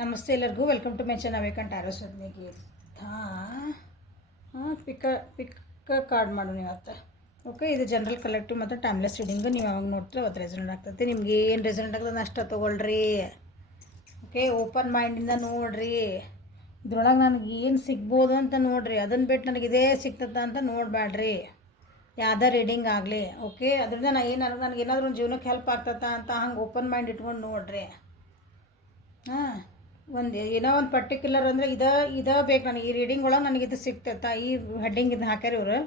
ನಮಸ್ತೆ ಎಲ್ಲರಿಗೂ welcome to my channel ಅವೇಕಂಟ್ ಆರೋಸ್ವತ್ನಿಗೆ ಪಿಕ್ ಕಾರ್ಡ್ ಮಾಡೋಣ ಇವತ್ತು. ಓಕೆ, ಇದು ಜನರಲ್ ಕಲೆಕ್ಟಿವ್ ಮತ್ತು ಟೈಮ್ಲೆಸ್ ರೀಡಿಂಗು. ನೀವು ಯಾವಾಗ ನೋಡ್ತೀರೋ ಅವತ್ತು ರೆಸಲ್ಟ್ ಆಗ್ತದೆ. ನಿಮ್ಗೆ ಏನು ರೆಸಲ್ಟ್ ಆಗ್ತದೆ ಅಷ್ಟು ತೊಗೊಳ್ರಿ. ಓಕೆ, ಓಪನ್ ಮೈಂಡಿಂದ ನೋಡಿರಿ. ಇದ್ರೊಳಗೆ ನನಗೆ ಏನು ಸಿಗ್ಬೋದು ಅಂತ ನೋಡಿರಿ. ಅದನ್ನು ಬಿಟ್ಟು ನನಗೆ ಇದೇ ಸಿಗ್ತದ ಅಂತ ನೋಡಬೇಡ್ರಿ, ಯಾವುದೇ ರೀಡಿಂಗ್ ಆಗಲಿ. ಓಕೆ, ಅದರಿಂದ ನನಗೆ ಏನಾದರೂ ಒಂದು ಜೀವನಕ್ಕೆ ಹೆಲ್ಪ್ ಆಗ್ತದ ಅಂತ ಹಂಗೆ ಓಪನ್ ಮೈಂಡ್ ಇಟ್ಕೊಂಡು ನೋಡಿರಿ. ಏನೋ ಒಂದು ಪರ್ಟಿಕ್ಯುಲರ್ ಅಂದರೆ ಇದೇ ಬೇಕು ನನಗೆ. ಈ ರೀಡಿಂಗ್ ಒಳಗೆ ನನಗಿದು ಸಿಗ್ತೈತಾ, ಈ ಹೆಡ್ಡಿಂಗ್ ಇದು ಹಾಕ್ಯಾರ ಇವರು.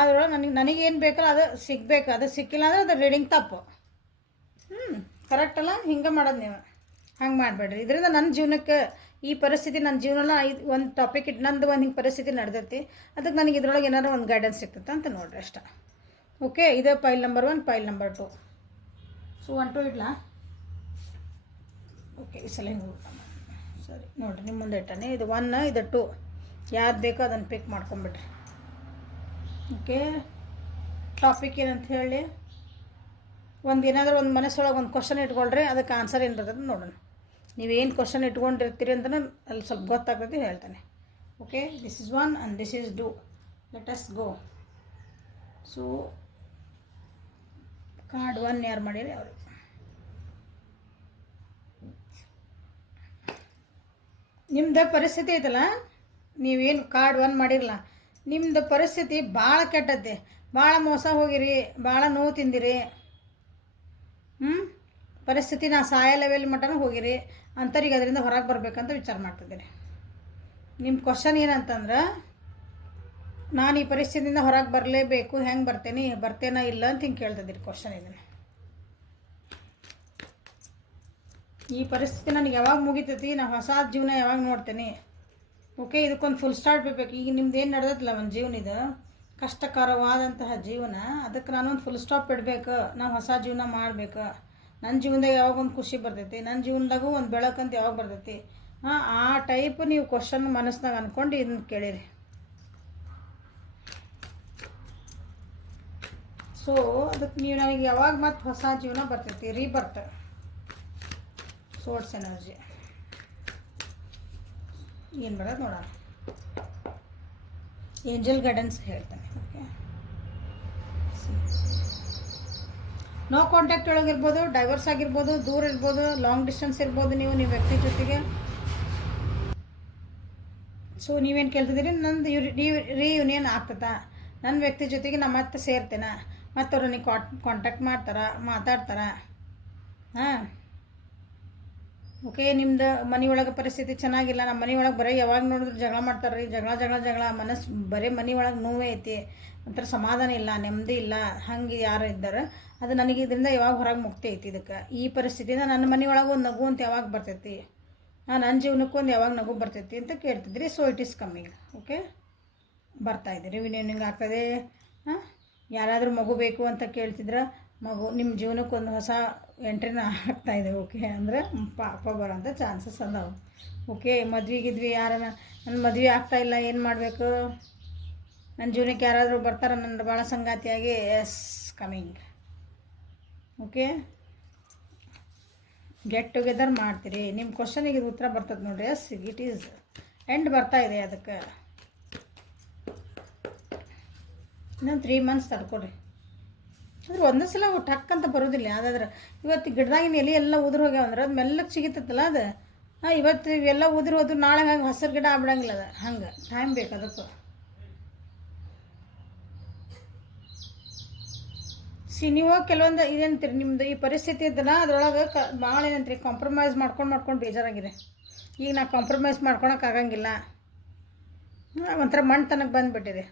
ಅದ್ರೊಳಗೆ ನನಗೇನು ಬೇಕಲ್ಲ ಅದು ಸಿಗಬೇಕು. ಅದು ಸಿಕ್ಕಿಲ್ಲ ಅಂದರೆ ಅದು ರೀಡಿಂಗ್ ತಪ್ಪು. ಕರೆಕ್ಟ್ ಅಲ್ಲ? ಹಿಂಗೆ ಮಾಡೋದು ನೀವು. ಹಂಗೆ ಮಾಡಬೇಡ್ರಿ. ಇದರಿಂದ ನನ್ನ ಜೀವನಕ್ಕೆ ಈ ಪರಿಸ್ಥಿತಿ, ನನ್ನ ಜೀವನ ಒಂದು ಟಾಪಿಕ್ ನಂದು ಒಂದು ಹಿಂಗೆ ಪರಿಸ್ಥಿತಿ ನಡೆದೈತಿ. ಅದಕ್ಕೆ ನನಗೆ ಇದ್ರೊಳಗೆ ಏನಾರು ಒಂದು ಗೈಡೆನ್ಸ್ ಸಿಗ್ತೈತೆ ಅಂತ ನೋಡಿರಿ ಅಷ್ಟೇ. ಓಕೆ, ಇದು file number 1, file number 2. So 1 2 ಇಡ್ಲಾ? ಓಕೆ, ಈ ಸಲ ಹಿಂಗೆ ಊಟ ಸರಿ ನೋಡಿರಿ. ನಿಮ್ಮ ಮುಂದೆ ಇಟ್ಟಾನೆ. ಇದು 1, ಇದು 2. ಯಾವ್ದು ಬೇಕೋ ಅದನ್ನು ಪಿಕ್ ಮಾಡ್ಕೊಂಬಿಡ್ರಿ. ಓಕೆ, ಟಾಪಿಕ್ ಏನಂತ ಹೇಳಿ ಏನಾದರೂ ಒಂದು ಮನಸ್ಸೊಳಗೆ ಒಂದು ಕ್ವಶನ್ ಇಟ್ಕೊಳ್ರಿ. ಅದಕ್ಕೆ ಆನ್ಸರ್ ಏನು ಬರ್ತದೆ ನೋಡೋಣ. ನೀವೇನು ಕ್ವಶನ್ ಇಟ್ಕೊಂಡಿರ್ತೀರಿ ಅಂತ ಅಲ್ಲಿ ಸ್ವಲ್ಪ ಗೊತ್ತಾಗ್ತದೆ ಹೇಳ್ತಾನೆ. Okay, this is 1 and this is 2. Let us go. So card 1 ಯಾರು ಮಾಡಿರಿ ಅವರು. ನಿಮ್ಮದು ಪರಿಸ್ಥಿತಿ ಐತಲ್ಲ, ನೀವೇನು ಕಾರ್ಡ್ 1 ಮಾಡಿರಲ್ಲ, ನಿಮ್ಮದು ಪರಿಸ್ಥಿತಿ ಭಾಳ ಕೆಟ್ಟದ್ದೆ. ಭಾಳ ಮೋಸ ಹೋಗಿರಿ, ಭಾಳ ನೋವು ತಿಂದಿರಿ. ಪರಿಸ್ಥಿತಿ ನಾ ಸಾಯ ಲೆವೆಲ್ ಮಟ್ಟನೂ ಹೋಗಿರಿ. ಅಂಥವ್ರಿಗೆ ಅದರಿಂದ ಹೊರಗೆ ಬರಬೇಕಂತ ವಿಚಾರ ಮಾಡ್ತಿದ್ದೀನಿ. ನಿಮ್ಮ ಕ್ವಶನ್ ಏನಂತಂದ್ರೆ, ನಾನು ಈ ಪರಿಸ್ಥಿತಿಯಿಂದ ಹೊರಗೆ ಬರಲೇಬೇಕು, ಹೆಂಗೆ ಬರ್ತೇನೋ ಇಲ್ಲ ಅಂತ ಹಿಂಗೆ ಕೇಳ್ತಿದ್ದೀರಿ ಕ್ವಶನ್. ಇದನ್ನು ಈ ಪರಿಸ್ಥಿತಿ ನನಗೆ ಯಾವಾಗ ಮುಗಿತೈತಿ, ನಾನು ಹೊಸ ಜೀವನ ಯಾವಾಗ ನೋಡ್ತೇನೆ. ಓಕೆ, ಇದಕ್ಕೊಂದು ಫುಲ್ ಸ್ಟಾರ್ಟ್ ಬೇಕು. ಈಗ ನಿಮ್ದು ಏನು ನಡೆದತ್ತಲ್ಲ ಒಂದು ಜೀವನ, ಇದು ಕಷ್ಟಕರವಾದಂತಹ ಜೀವನ. ಅದಕ್ಕೆ ನಾನೊಂದು ಫುಲ್ ಸ್ಟಾಪ್ ಇಡಬೇಕು. ನಾವು ಹೊಸ ಜೀವನ ಮಾಡಬೇಕು. ನನ್ನ ಜೀವನದಾಗ ಯಾವಾಗ ಒಂದು ಖುಷಿ ಬರ್ತೈತಿ, ನನ್ನ ಜೀವನದಾಗೂ ಒಂದು ಬೆಳಕಂತ ಯಾವಾಗ ಬರ್ತೈತಿ. ಆ ಟೈಪ್ ನೀವು ಕ್ವಶನ್ ಮನಸ್ಸಿನಾಗ ಅಂದ್ಕೊಂಡು ಇದನ್ನು ಕೇಳಿರಿ. ಸೊ ಅದಕ್ಕೆ ನೀವು ನನಗೆ ಯಾವಾಗ ಮತ್ತೆ ಹೊಸ ಜೀವನ ಬರ್ತೈತಿ, ರೀಬರ್ತ್, ಸೋರ್ಸ್ ಎನರ್ಜಿ ಏನು ಬರೋದು ನೋಡೋಣ. ಏಂಜಲ್ ಗೈಡೆನ್ಸ್ ಹೇಳ್ತಾನೆ. ಓಕೆ, ನೋ ಕಾಂಟ್ಯಾಕ್ಟ್ ಒಳಗಿರ್ಬೋದು, ಡೈವರ್ಸ್ ಆಗಿರ್ಬೋದು, ದೂರ ಇರ್ಬೋದು, ಲಾಂಗ್ ಡಿಸ್ಟೆನ್ಸ್ ಇರ್ಬೋದು. ನೀವು ವ್ಯಕ್ತಿ ಜೊತೆಗೆ ಸೊ ನೀವೇನು ಕೇಳ್ತಿದ್ದೀರಿ, ನಂದು ರಿಯೂನಿಯನ್ ಆಗ್ತದ, ನನ್ನ ವ್ಯಕ್ತಿ ಜೊತೆಗೆ ನಾನು ಮತ್ತೆ ಸೇರ್ತೇನೆ, ಮತ್ತು ಅವ್ರು ನನಗೆ ಕಾಂಟ್ಯಾಕ್ಟ್ ಮಾತಾಡ್ತಾರೆ. ಓಕೆ, ನಿಮ್ದು ಮನೆಯೊಳಗೆ ಪರಿಸ್ಥಿತಿ ಚೆನ್ನಾಗಿಲ್ಲ. ನಮ್ಮ ಮನೆಯೊಳಗೆ ಬರೀ ಯಾವಾಗ ನೋಡಿದ್ರು ಜಗಳ ಮಾಡ್ತಾರೆ ರೀ. ಜಗಳ ಮನಸ್ಸು ಬರೀ ಮನೆಯೊಳಗೆ ನೋವೇ ಐತಿ. ಒಂಥರ ಸಮಾಧಾನ ಇಲ್ಲ, ನೆಮ್ಮದಿ ಇಲ್ಲ. ಹಂಗೆ ಯಾರು ಇದ್ದಾರೆ, ಅದು ನನಗೆ ಇದರಿಂದ ಯಾವಾಗ ಹೊರಗೆ ಮುಕ್ತಿ ಐತಿ. ಇದಕ್ಕೆ ಈ ಪರಿಸ್ಥಿತಿಯಿಂದ ನನ್ನ ಮನೆಯೊಳಗೆ ಒಂದು ನಗು ಅಂತ ಯಾವಾಗ ಬರ್ತೈತಿ, ನನ್ನ ಜೀವನಕ್ಕೂ ಒಂದು ಯಾವಾಗ ನಗು ಬರ್ತೈತಿ ಅಂತ ಕೇಳ್ತಿದ್ರಿ. So it is coming. Okay, ಬರ್ತಾಯಿದ್ದೀರಿ. ರಿಯೂನಿಯನ್ ಆಗ್ತದೆ. ಯಾರಾದರೂ ಮಗು ಬೇಕು ಅಂತ ಕೇಳ್ತಿದ್ರೆ, ಮಗು ನಿಮ್ಮ ಜೀವನಕ್ಕೊಂದು ಹೊಸ ಎಂಟ್ರಿನ ಆಗ್ತಾಯಿದೆ. ಓಕೆ, ಅಂದರೆ ಪಾಪ ಬರೋಂಥ ಚಾನ್ಸಸ್ ಅದಾವೆ. ಓಕೆ, ಮದ್ವೆಗಿದ್ವಿ ಯಾರನ್ನ, ನನ್ನ ಮದುವೆ ಆಗ್ತಾಯಿಲ್ಲ, ಏನು ಮಾಡಬೇಕು, ನನ್ನ ಜೀವನಕ್ಕೆ ಯಾರಾದರೂ ಬರ್ತಾರೆ ನನ್ನ ಭಾಳ ಸಂಗಾತಿಯಾಗಿ. Yes, coming. Okay, get together ಮಾಡ್ತೀರಿ. ನಿಮ್ಮ ಕ್ವಶನಿಗೆ ಇದು ಉತ್ತರ ಬರ್ತದೆ ನೋಡಿರಿ. ಎಸ್, ಇಟ್ ಈಸ್ ಎಂಡ್ ಬರ್ತಾಯಿದೆ. ಅದಕ್ಕೆ ಇನ್ನೊಂದು 3 months ತಡ್ಕೊಡ್ರಿ. ಅಂದ್ರೆ ಒಂದೇ ಸಲ ಟಕ್ ಅಂತ ಬರೋದಿಲ್ಲ. ಯಾವುದಾದ್ರೆ ಇವತ್ತು ಗಿಡದಾಗಿನ ಎಲೆ ಎಲ್ಲ ಉದುರು ಹೋಗ್ಯಾವಂದ್ರೆ ಅದು ಮೆಲ್ಲಕ್ಕೆ ಸಿಗುತ್ತಲ್ಲ ಅದು. ಇವತ್ತು ಇವೆಲ್ಲ ಉದುರು ಹೋದ್ರು ನಾಳೆ ಹಂಗೆ ಹಸಿರು ಗಿಡ ಆಗ್ಬಿಡಂಗಿಲ್ಲ. ಅದು ಹಂಗೆ ಟೈಮ್ ಬೇಕು ಅದಕ್ಕೂ. ನೀವು ಕೆಲವೊಂದು ಇದೇಂತೀರಿ, ನಿಮ್ಮದು ಈ ಪರಿಸ್ಥಿತಿ ಇದ್ದಲ್ಲ ಅದರೊಳಗೆ ಭಾಳ ಏನಂತೀರಿ, ಕಾಂಪ್ರಮೈಸ್ ಮಾಡ್ಕೊಂಡು ಬೇಜಾರಾಗಿದೆ. ಈಗ ನಾ ಕಾಂಪ್ರಮೈಸ್ ಮಾಡ್ಕೊಳಕ್ಕಾಗಂಗಿಲ್ಲ. ಒಂಥರ ಮಣ್ತನಕ್ಕೆ ಬಂದುಬಿಟ್ಟಿದೆ.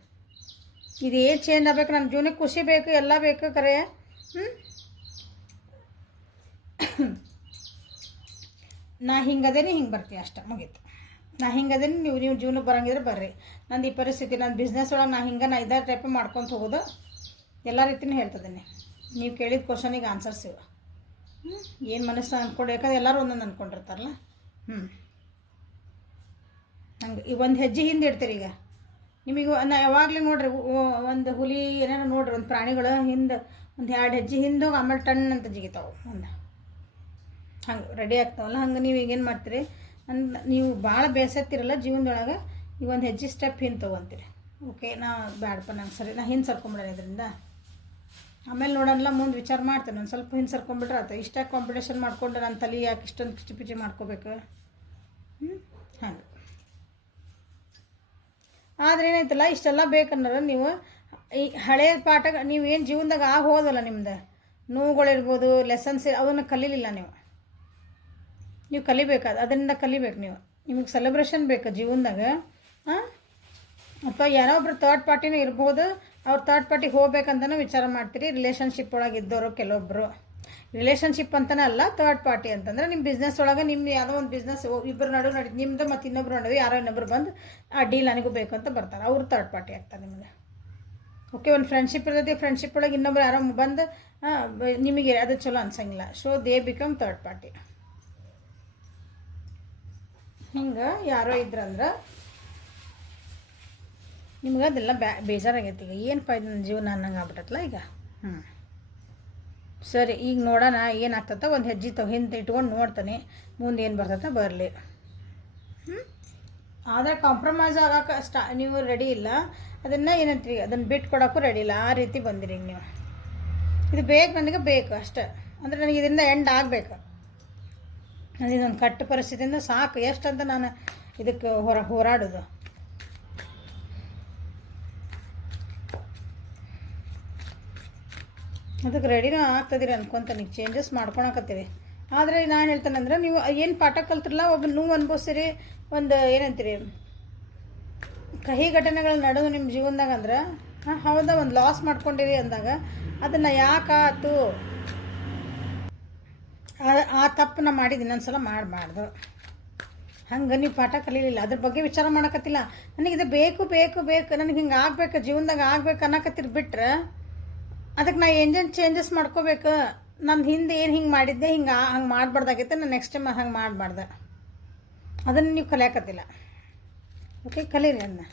ಇದು ಏನು ಚೇಂಜ್ ಆಗಬೇಕು, ನನ್ನ ಜೀವನಕ್ಕೆ ಖುಷಿ ಬೇಕು, ಎಲ್ಲ ಬೇಕು ಕರೆ. ನಾ ಹಿಂಗದೇನಿ, ಹಿಂಗೆ ಬರ್ತೀವಿ ಅಷ್ಟೆ, ಮುಗೀತು. ನಾ ಹಿಂಗದೇನಿ, ನೀವು ಜೀವನಕ್ಕೆ ಬರೋಂಗಿದ್ರೆ ಬರ್ರಿ. ನಂದು ಈ ಪರಿಸ್ಥಿತಿ, ನನ್ನ ಬಿಸ್ನೆಸ್ ಒಳಗೆ ನಾ ಇದೇ ಟೈಪ್ ಮಾಡ್ಕೊತ ಹೋಗೋದು. ಎಲ್ಲ ರೀತಿಯೂ ಹೇಳ್ತಿದ್ದೀನಿ. ನೀವು ಕೇಳಿದ ಕ್ವಶನಿಗೆ ಆನ್ಸರ್ಸ್ ಇವೆ. ಏನು ಮನಸ್ಸು ಅಂದ್ಕೊಂಡು, ಯಾಕಂದ್ರೆ ಎಲ್ಲರೂ ಒಂದೊಂದು ಅಂದ್ಕೊಂಡಿರ್ತಾರಲ್ಲ. ಹಂಗೆ ಈ ಒಂದು ಹೆಜ್ಜೆ ಹಿಂದೆ ಇಡ್ತೀರಿ. ಈಗ ನಿಮಗೆ ನಾ ಯಾವಾಗಲೂ ನೋಡ್ರಿ, ಒಂದು ಹುಲಿ ಏನೇನೋ ನೋಡ್ರಿ, ಒಂದು ಪ್ರಾಣಿಗಳು ಹಿಂದೆ ಒಂದು 2 ಹೆಜ್ಜೆ ಹಿಂದೆ ಹೋಗಿ ಆಮೇಲೆ ಟನ್ ಅಂತ ಜಿಗಿತಾವೆ. ಹಂಗೆ ರೆಡಿ ಆಗ್ತಾವಲ್ಲ, ಹಂಗೆ ನೀವು ಈಗೇನು ಮಾಡ್ತೀರಿ ನೀವು ಭಾಳ ಬೇಸತ್ತಿರಲ್ಲ ಜೀವನದೊಳಗೆ, ಈಗ ಒಂದು ಹೆಜ್ಜೆ ಸ್ಟೆಪ್ ಹಿಂದೆ ತೊಗೊತೀರಿ. ಓಕೆ, ನಾ ಬ್ಯಾಡಪ್ಪ ನಂಗೆ ಸರಿ, ನಾ ಹಿಂದೆ ಸರ್ಕೊಂಬಿಡೋಣ ಇದರಿಂದ, ಆಮೇಲೆ ನೋಡೋಣ ಮುಂದೆ ವಿಚಾರ ಮಾಡ್ತೇನೆ. ಒಂದು ಸ್ವಲ್ಪ ಹಿಂದೆ ಸರ್ಕೊಂಬಿಟ್ರೆ ಆಯ್ತು. ಇಷ್ಟ ಕಾಂಪಿಟೇಷನ್ ಮಾಡ್ಕೊಂಡ್ರೆ ನನ್ನ ತಲೆ ಯಾಕೆ ಇಷ್ಟೊಂದು ಕಿಚಿ ಪಿಚಿ ಮಾಡ್ಕೋಬೇಕು? ಹಾಗೆ ಆದರೆ ಏನಾಯ್ತಲ್ಲ, ಇಷ್ಟೆಲ್ಲ ಬೇಕನ್ನೋದು ನೀವು ಈ ಹಳೆಯ ಪಾಠ ನೀವು ಏನು ಜೀವನದಾಗ ಹೋದಲ್ಲ, ನಿಮ್ದು ನೋವುಗಳಿರ್ಬೋದು, ಲೆಸನ್ಸ್ ಅದನ್ನು ಕಲೀಲಿಲ್ಲ ನೀವು ಕಲಿಬೇಕಾದ, ಅದರಿಂದ ಕಲಿಬೇಕು ನೀವು. ನಿಮಗೆ ಸೆಲೆಬ್ರೇಷನ್ ಬೇಕು ಜೀವನದಾಗ, ಹಾಂ, ಅಥವಾ ಯಾರೋ ಒಬ್ರು ತರ್ಡ್ ಪಾರ್ಟಿನೂ ಇರ್ಬೋದು, ಅವ್ರು ತರ್ಡ್ ಪಾರ್ಟಿಗೆ ಹೋಗ್ಬೇಕಂತನೂ ವಿಚಾರ ಮಾಡ್ತೀರಿ. ರಿಲೇಷನ್ಶಿಪ್ ಒಳಗೆ ಇದ್ದವರು ಕೆಲವೊಬ್ಬರು, ರಿಲೇಷನ್ಶಿಪ್ ಅಂತಲೇ ಅಲ್ಲ, ತರ್ಡ್ ಪಾರ್ಟಿ ಅಂತಂದ್ರೆ ನಿಮ್ಮ ಬಿಸ್ನೆಸ್ ಒಳಗೆ ನಿಮ್ಮ ಯಾವುದೋ ಒಂದು ಬಿಸ್ನೆಸ್ ಇಬ್ಬರು ನಡುವೆ ನಿಮ್ಮದು ಮತ್ತು ಇನ್ನೊಬ್ರು ನಡುವೆ ಯಾರೋ ಇನ್ನೊಬ್ರು ಬಂದು ಆ ಡೀಲ್ ನನಗೂ ಬೇಕು ಅಂತ ಬರ್ತಾರೆ, ಅವರು ತರ್ಡ್ ಪಾರ್ಟಿ ಆಗ್ತಾರೆ ನಿಮಗೆ. ಓಕೆ, ಒಂದು ಫ್ರೆಂಡ್ಶಿಪ್ ಇರ್ತೈತಿ, ಫ್ರೆಂಡ್ಶಿಪ್ ಒಳಗೆ ಇನ್ನೊಬ್ರು ಯಾರೋ ಬಂದು ನಿಮಗೆ ಅದು ಚಲೋ ಅನ್ಸಂಗಿಲ್ಲ. So they become third party. ಹಿಂಗೆ ಯಾರೋ ಇದ್ರಂದ್ರೆ ನಿಮ್ಗೆ ಅದೆಲ್ಲ ಬೇಜಾರಾಗೈತಿ. ಈಗ ಏನಪ್ಪ ಇದು ನನ್ನ ಜೀವನ ಅನ್ನಂಗೆ ಆಗ್ಬಿಟ್ಟತ್ತಲ್ಲ ಈಗ. ಸರಿ, ಈಗ ನೋಡೋಣ ಏನಾಗ್ತದೆ. ಒಂದು ಹೆಜ್ಜೆ ಹಿಂದೆ ಇಟ್ಕೊಂಡು ನೋಡ್ತಾನೆ, ಮುಂದೆ ಏನು ಬರ್ತದೆ ಬರಲಿ. ಆದರೆ ಕಾಂಪ್ರಮೈಸ್ ಆಗೋಕೆ ನೀವು ರೆಡಿ ಇಲ್ಲ, ಅದನ್ನು ಏನಂತೀರಿ, ಅದನ್ನು ಬಿಟ್ಟು ಕೊಡೋಕ್ಕೂ ರೆಡಿ ಇಲ್ಲ, ಆ ರೀತಿ ಬಂದಿರಿ ನೀವು. ಇದು ಬೇಕು, ನನಗೆ ಬೇಕು ಅಷ್ಟೇ, ಅಂದರೆ ನನಗೆ ಇದರಿಂದ ಎಂಡ್ ಆಗಬೇಕು, ಇದೊಂದು ಕಟ್ಟು ಪರಿಸ್ಥಿತಿಯಿಂದ ಸಾಕು, ಎಷ್ಟಂತ ನಾನು ಇದಕ್ಕೆ ಹೋರಾಡೋದು. ಅದಕ್ಕೆ ರೆಡಿನೂ ಆಗ್ತದಿರಿ ಅನ್ಕೊತಾನೆ, ಚೇಂಜಸ್ ಮಾಡ್ಕೊಳಕತ್ತೀವಿ. ಆದರೆ ನಾನು ಹೇಳ್ತೇನೆಂದ್ರೆ, ನೀವು ಏನು ಪಾಠ ಕಲ್ತಿರಲ್ಲ, ಒಬ್ಬ ನೋವು ಅನ್ಭವಿಸ್ತೀರಿ, ಒಂದು ಏನಂತೀರಿ ಕಹಿ ಘಟನೆಗಳ ನಡುವೆ ನಿಮ್ಮ ಜೀವನದಾಗ ಅಂದ್ರೆ, ಹೌದಾ ಒಂದು ಲಾಸ್ ಮಾಡ್ಕೊಂಡಿರಿ ಅಂದಾಗ ಅದನ್ನು ಯಾಕಾತು, ಆ ತಪ್ಪನ್ನ ಮಾಡಿದ್ದು ಇನ್ನೊಂದ್ಸಲ ಮಾಡಬಾರ್ದು. ಹಂಗೆ ನೀವು ಪಾಠ ಕಲೀಲಿಲ್ಲ, ಅದ್ರ ಬಗ್ಗೆ ವಿಚಾರ ಮಾಡೋಕತ್ತಿಲ್ಲ. ನನಗಿದು ಬೇಕು ಬೇಕು ಬೇಕು, ನನಗೆ ಹಿಂಗೆ ಆಗ್ಬೇಕು ಜೀವನದಾಗ ಆಗ್ಬೇಕು ಅನ್ನಕತ್ತಿರ್ ಬಿಟ್ರೆ, ಅದಕ್ಕೆ ನಾ ಏನೇನು ಚೇಂಜಸ್ ಮಾಡ್ಕೋಬೇಕು, ನಾನು ಹಿಂದೆ ಏನು ಹಿಂಗೆ ಮಾಡಿದ್ದೆ, ಹಂಗೆ ಮಾಡಬಾರ್ದಾಗೈತೆ, ನಾನು ನೆಕ್ಸ್ಟ್ ಟೈಮ್ ಹಂಗೆ ಮಾಡಬಾರ್ದು, ಅದನ್ನು ನೀವು ಕಲಿಯಾಕತ್ತಿಲ್ಲ. ಓಕೆ, ಕಲೀರಿ ಅದನ್ನ.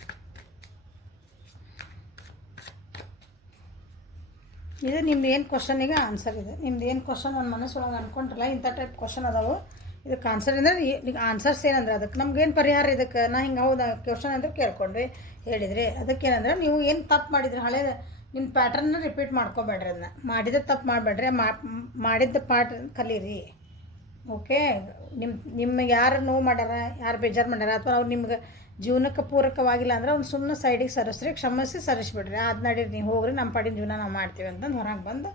ಇದು ನಿಮ್ದು ಏನು ಕ್ವಶನಿಗೆ ಆನ್ಸರ್ ಇದೆ. ನಿಮ್ದು ಏನು ಕ್ವಶನ್ ನನ್ನ ಮನಸ್ಸೊಳಗೆ ಅಂದ್ಕೊಂಡ್ರಲ್ಲ, ಇಂಥ ಟೈಪ್ ಕ್ವಶನ್ ಅದಾವು, ಇದಕ್ಕೆ ಆನ್ಸರ್ ಅಂದರೆ ಈಗ ಆನ್ಸರ್ಸ್ ಏನಂದ್ರೆ ಅದಕ್ಕೆ ನಮ್ಗೇನು ಪರಿಹಾರ, ಇದಕ್ಕೆ ನಾ ಹಿಂಗೆ ಹೌದಾ ಕ್ವಶನ್ ಅಂದ್ರೆ ಕೇಳ್ಕೊಂಡ್ರಿ ಹೇಳಿದ್ರಿ. ಅದಕ್ಕೇನಂದ್ರೆ ನೀವು ಏನು ತಪ್ಪು ಮಾಡಿದ್ರಿ, ಹಳೇದು ನಿಮ್ಮ ಪ್ಯಾಟ್ರನ್ನ ರಿಪೀಟ್ ಮಾಡ್ಕೊಬೇಡ್ರಿ, ಅದನ್ನ ಮಾಡಿದ ತಪ್ಪು ಮಾಡಬೇಡ್ರಿ, ಮಾಡಿದ್ದ ಪಾಠ ಕಲೀರಿ. ಓಕೆ, ನಿಮಗೆ ಯಾರು ನೋವು ಮಾಡ್ಯಾರ, ಯಾರು ಬೇಜಾರು ಮಾಡ್ಯಾರ, ಅಥವಾ ಅವ್ರು ನಿಮ್ಗೆ ಜೀವನಕ್ಕೆ ಪೂರಕವಾಗಿಲ್ಲ ಅಂದ್ರೆ ಅವ್ನು ಸುಮ್ಮನೆ ಸೈಡಿಗೆ ಸರಿಸ್ರಿ, ಕ್ಷಮಿಸಿ ಸರಿಸ್ಬಿಡ್ರಿ, ಅದು ನಡೀರಿ, ನೀವು ಹೋಗ್ರಿ, ನಮ್ಮ ಪಾಡಿನ ಜೀವನ ನಾವು ಮಾಡ್ತೀವಿ ಅಂತಂದು ಹೊರಗೆ ಬಂದು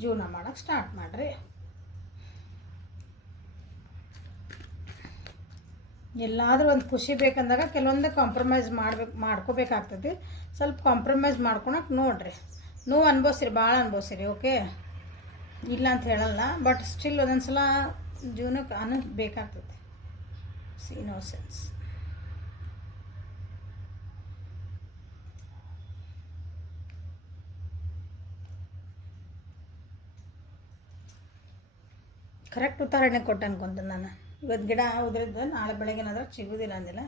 ಜೀವನ ಮಾಡೋಕ್ಕೆ ಸ್ಟಾರ್ಟ್ ಮಾಡಿರಿ. ಎಲ್ಲಾದರೂ ಒಂದು ಖುಷಿ ಬೇಕಂದಾಗ ಕೆಲವೊಂದು ಕಾಂಪ್ರಮೈಸ್ ಮಾಡ್ಕೋಬೇಕಾಗ್ತದೆ. ಸ್ವಲ್ಪ ಕಾಂಪ್ರಮೈಸ್ ಮಾಡ್ಕೊಳಕ್ಕೆ ನೋಡಿರಿ, ನೋವು ಅನ್ಭವಿಸ್ರಿ, ಭಾಳ ಅನ್ಭವಿಸ್ರಿ. ಓಕೆ, ಇಲ್ಲ ಅಂತ ಹೇಳಲ್ಲ, ಬಟ್ ಸ್ಟಿಲ್ ಒಂದೊಂದು ಸಲ ಜೀವನಕ್ಕೆ ಬೇಕಾಗ್ತದೆ. C no sense. ಕರೆಕ್ಟ್ ಉದಾಹರಣೆ ಕೊಟ್ಟೆ ಅನ್ಕೊಂತೀನಿ ನಾನು. ಇವತ್ತು ಗಿಡ ಉದ್ರಿದ್ದು ನಾಳೆ ಬೆಳಗ್ಗೆ ಏನಾದರೂ ಸಿಗೋದಿಲ್ಲ ಅಂದಿಲ್ಲ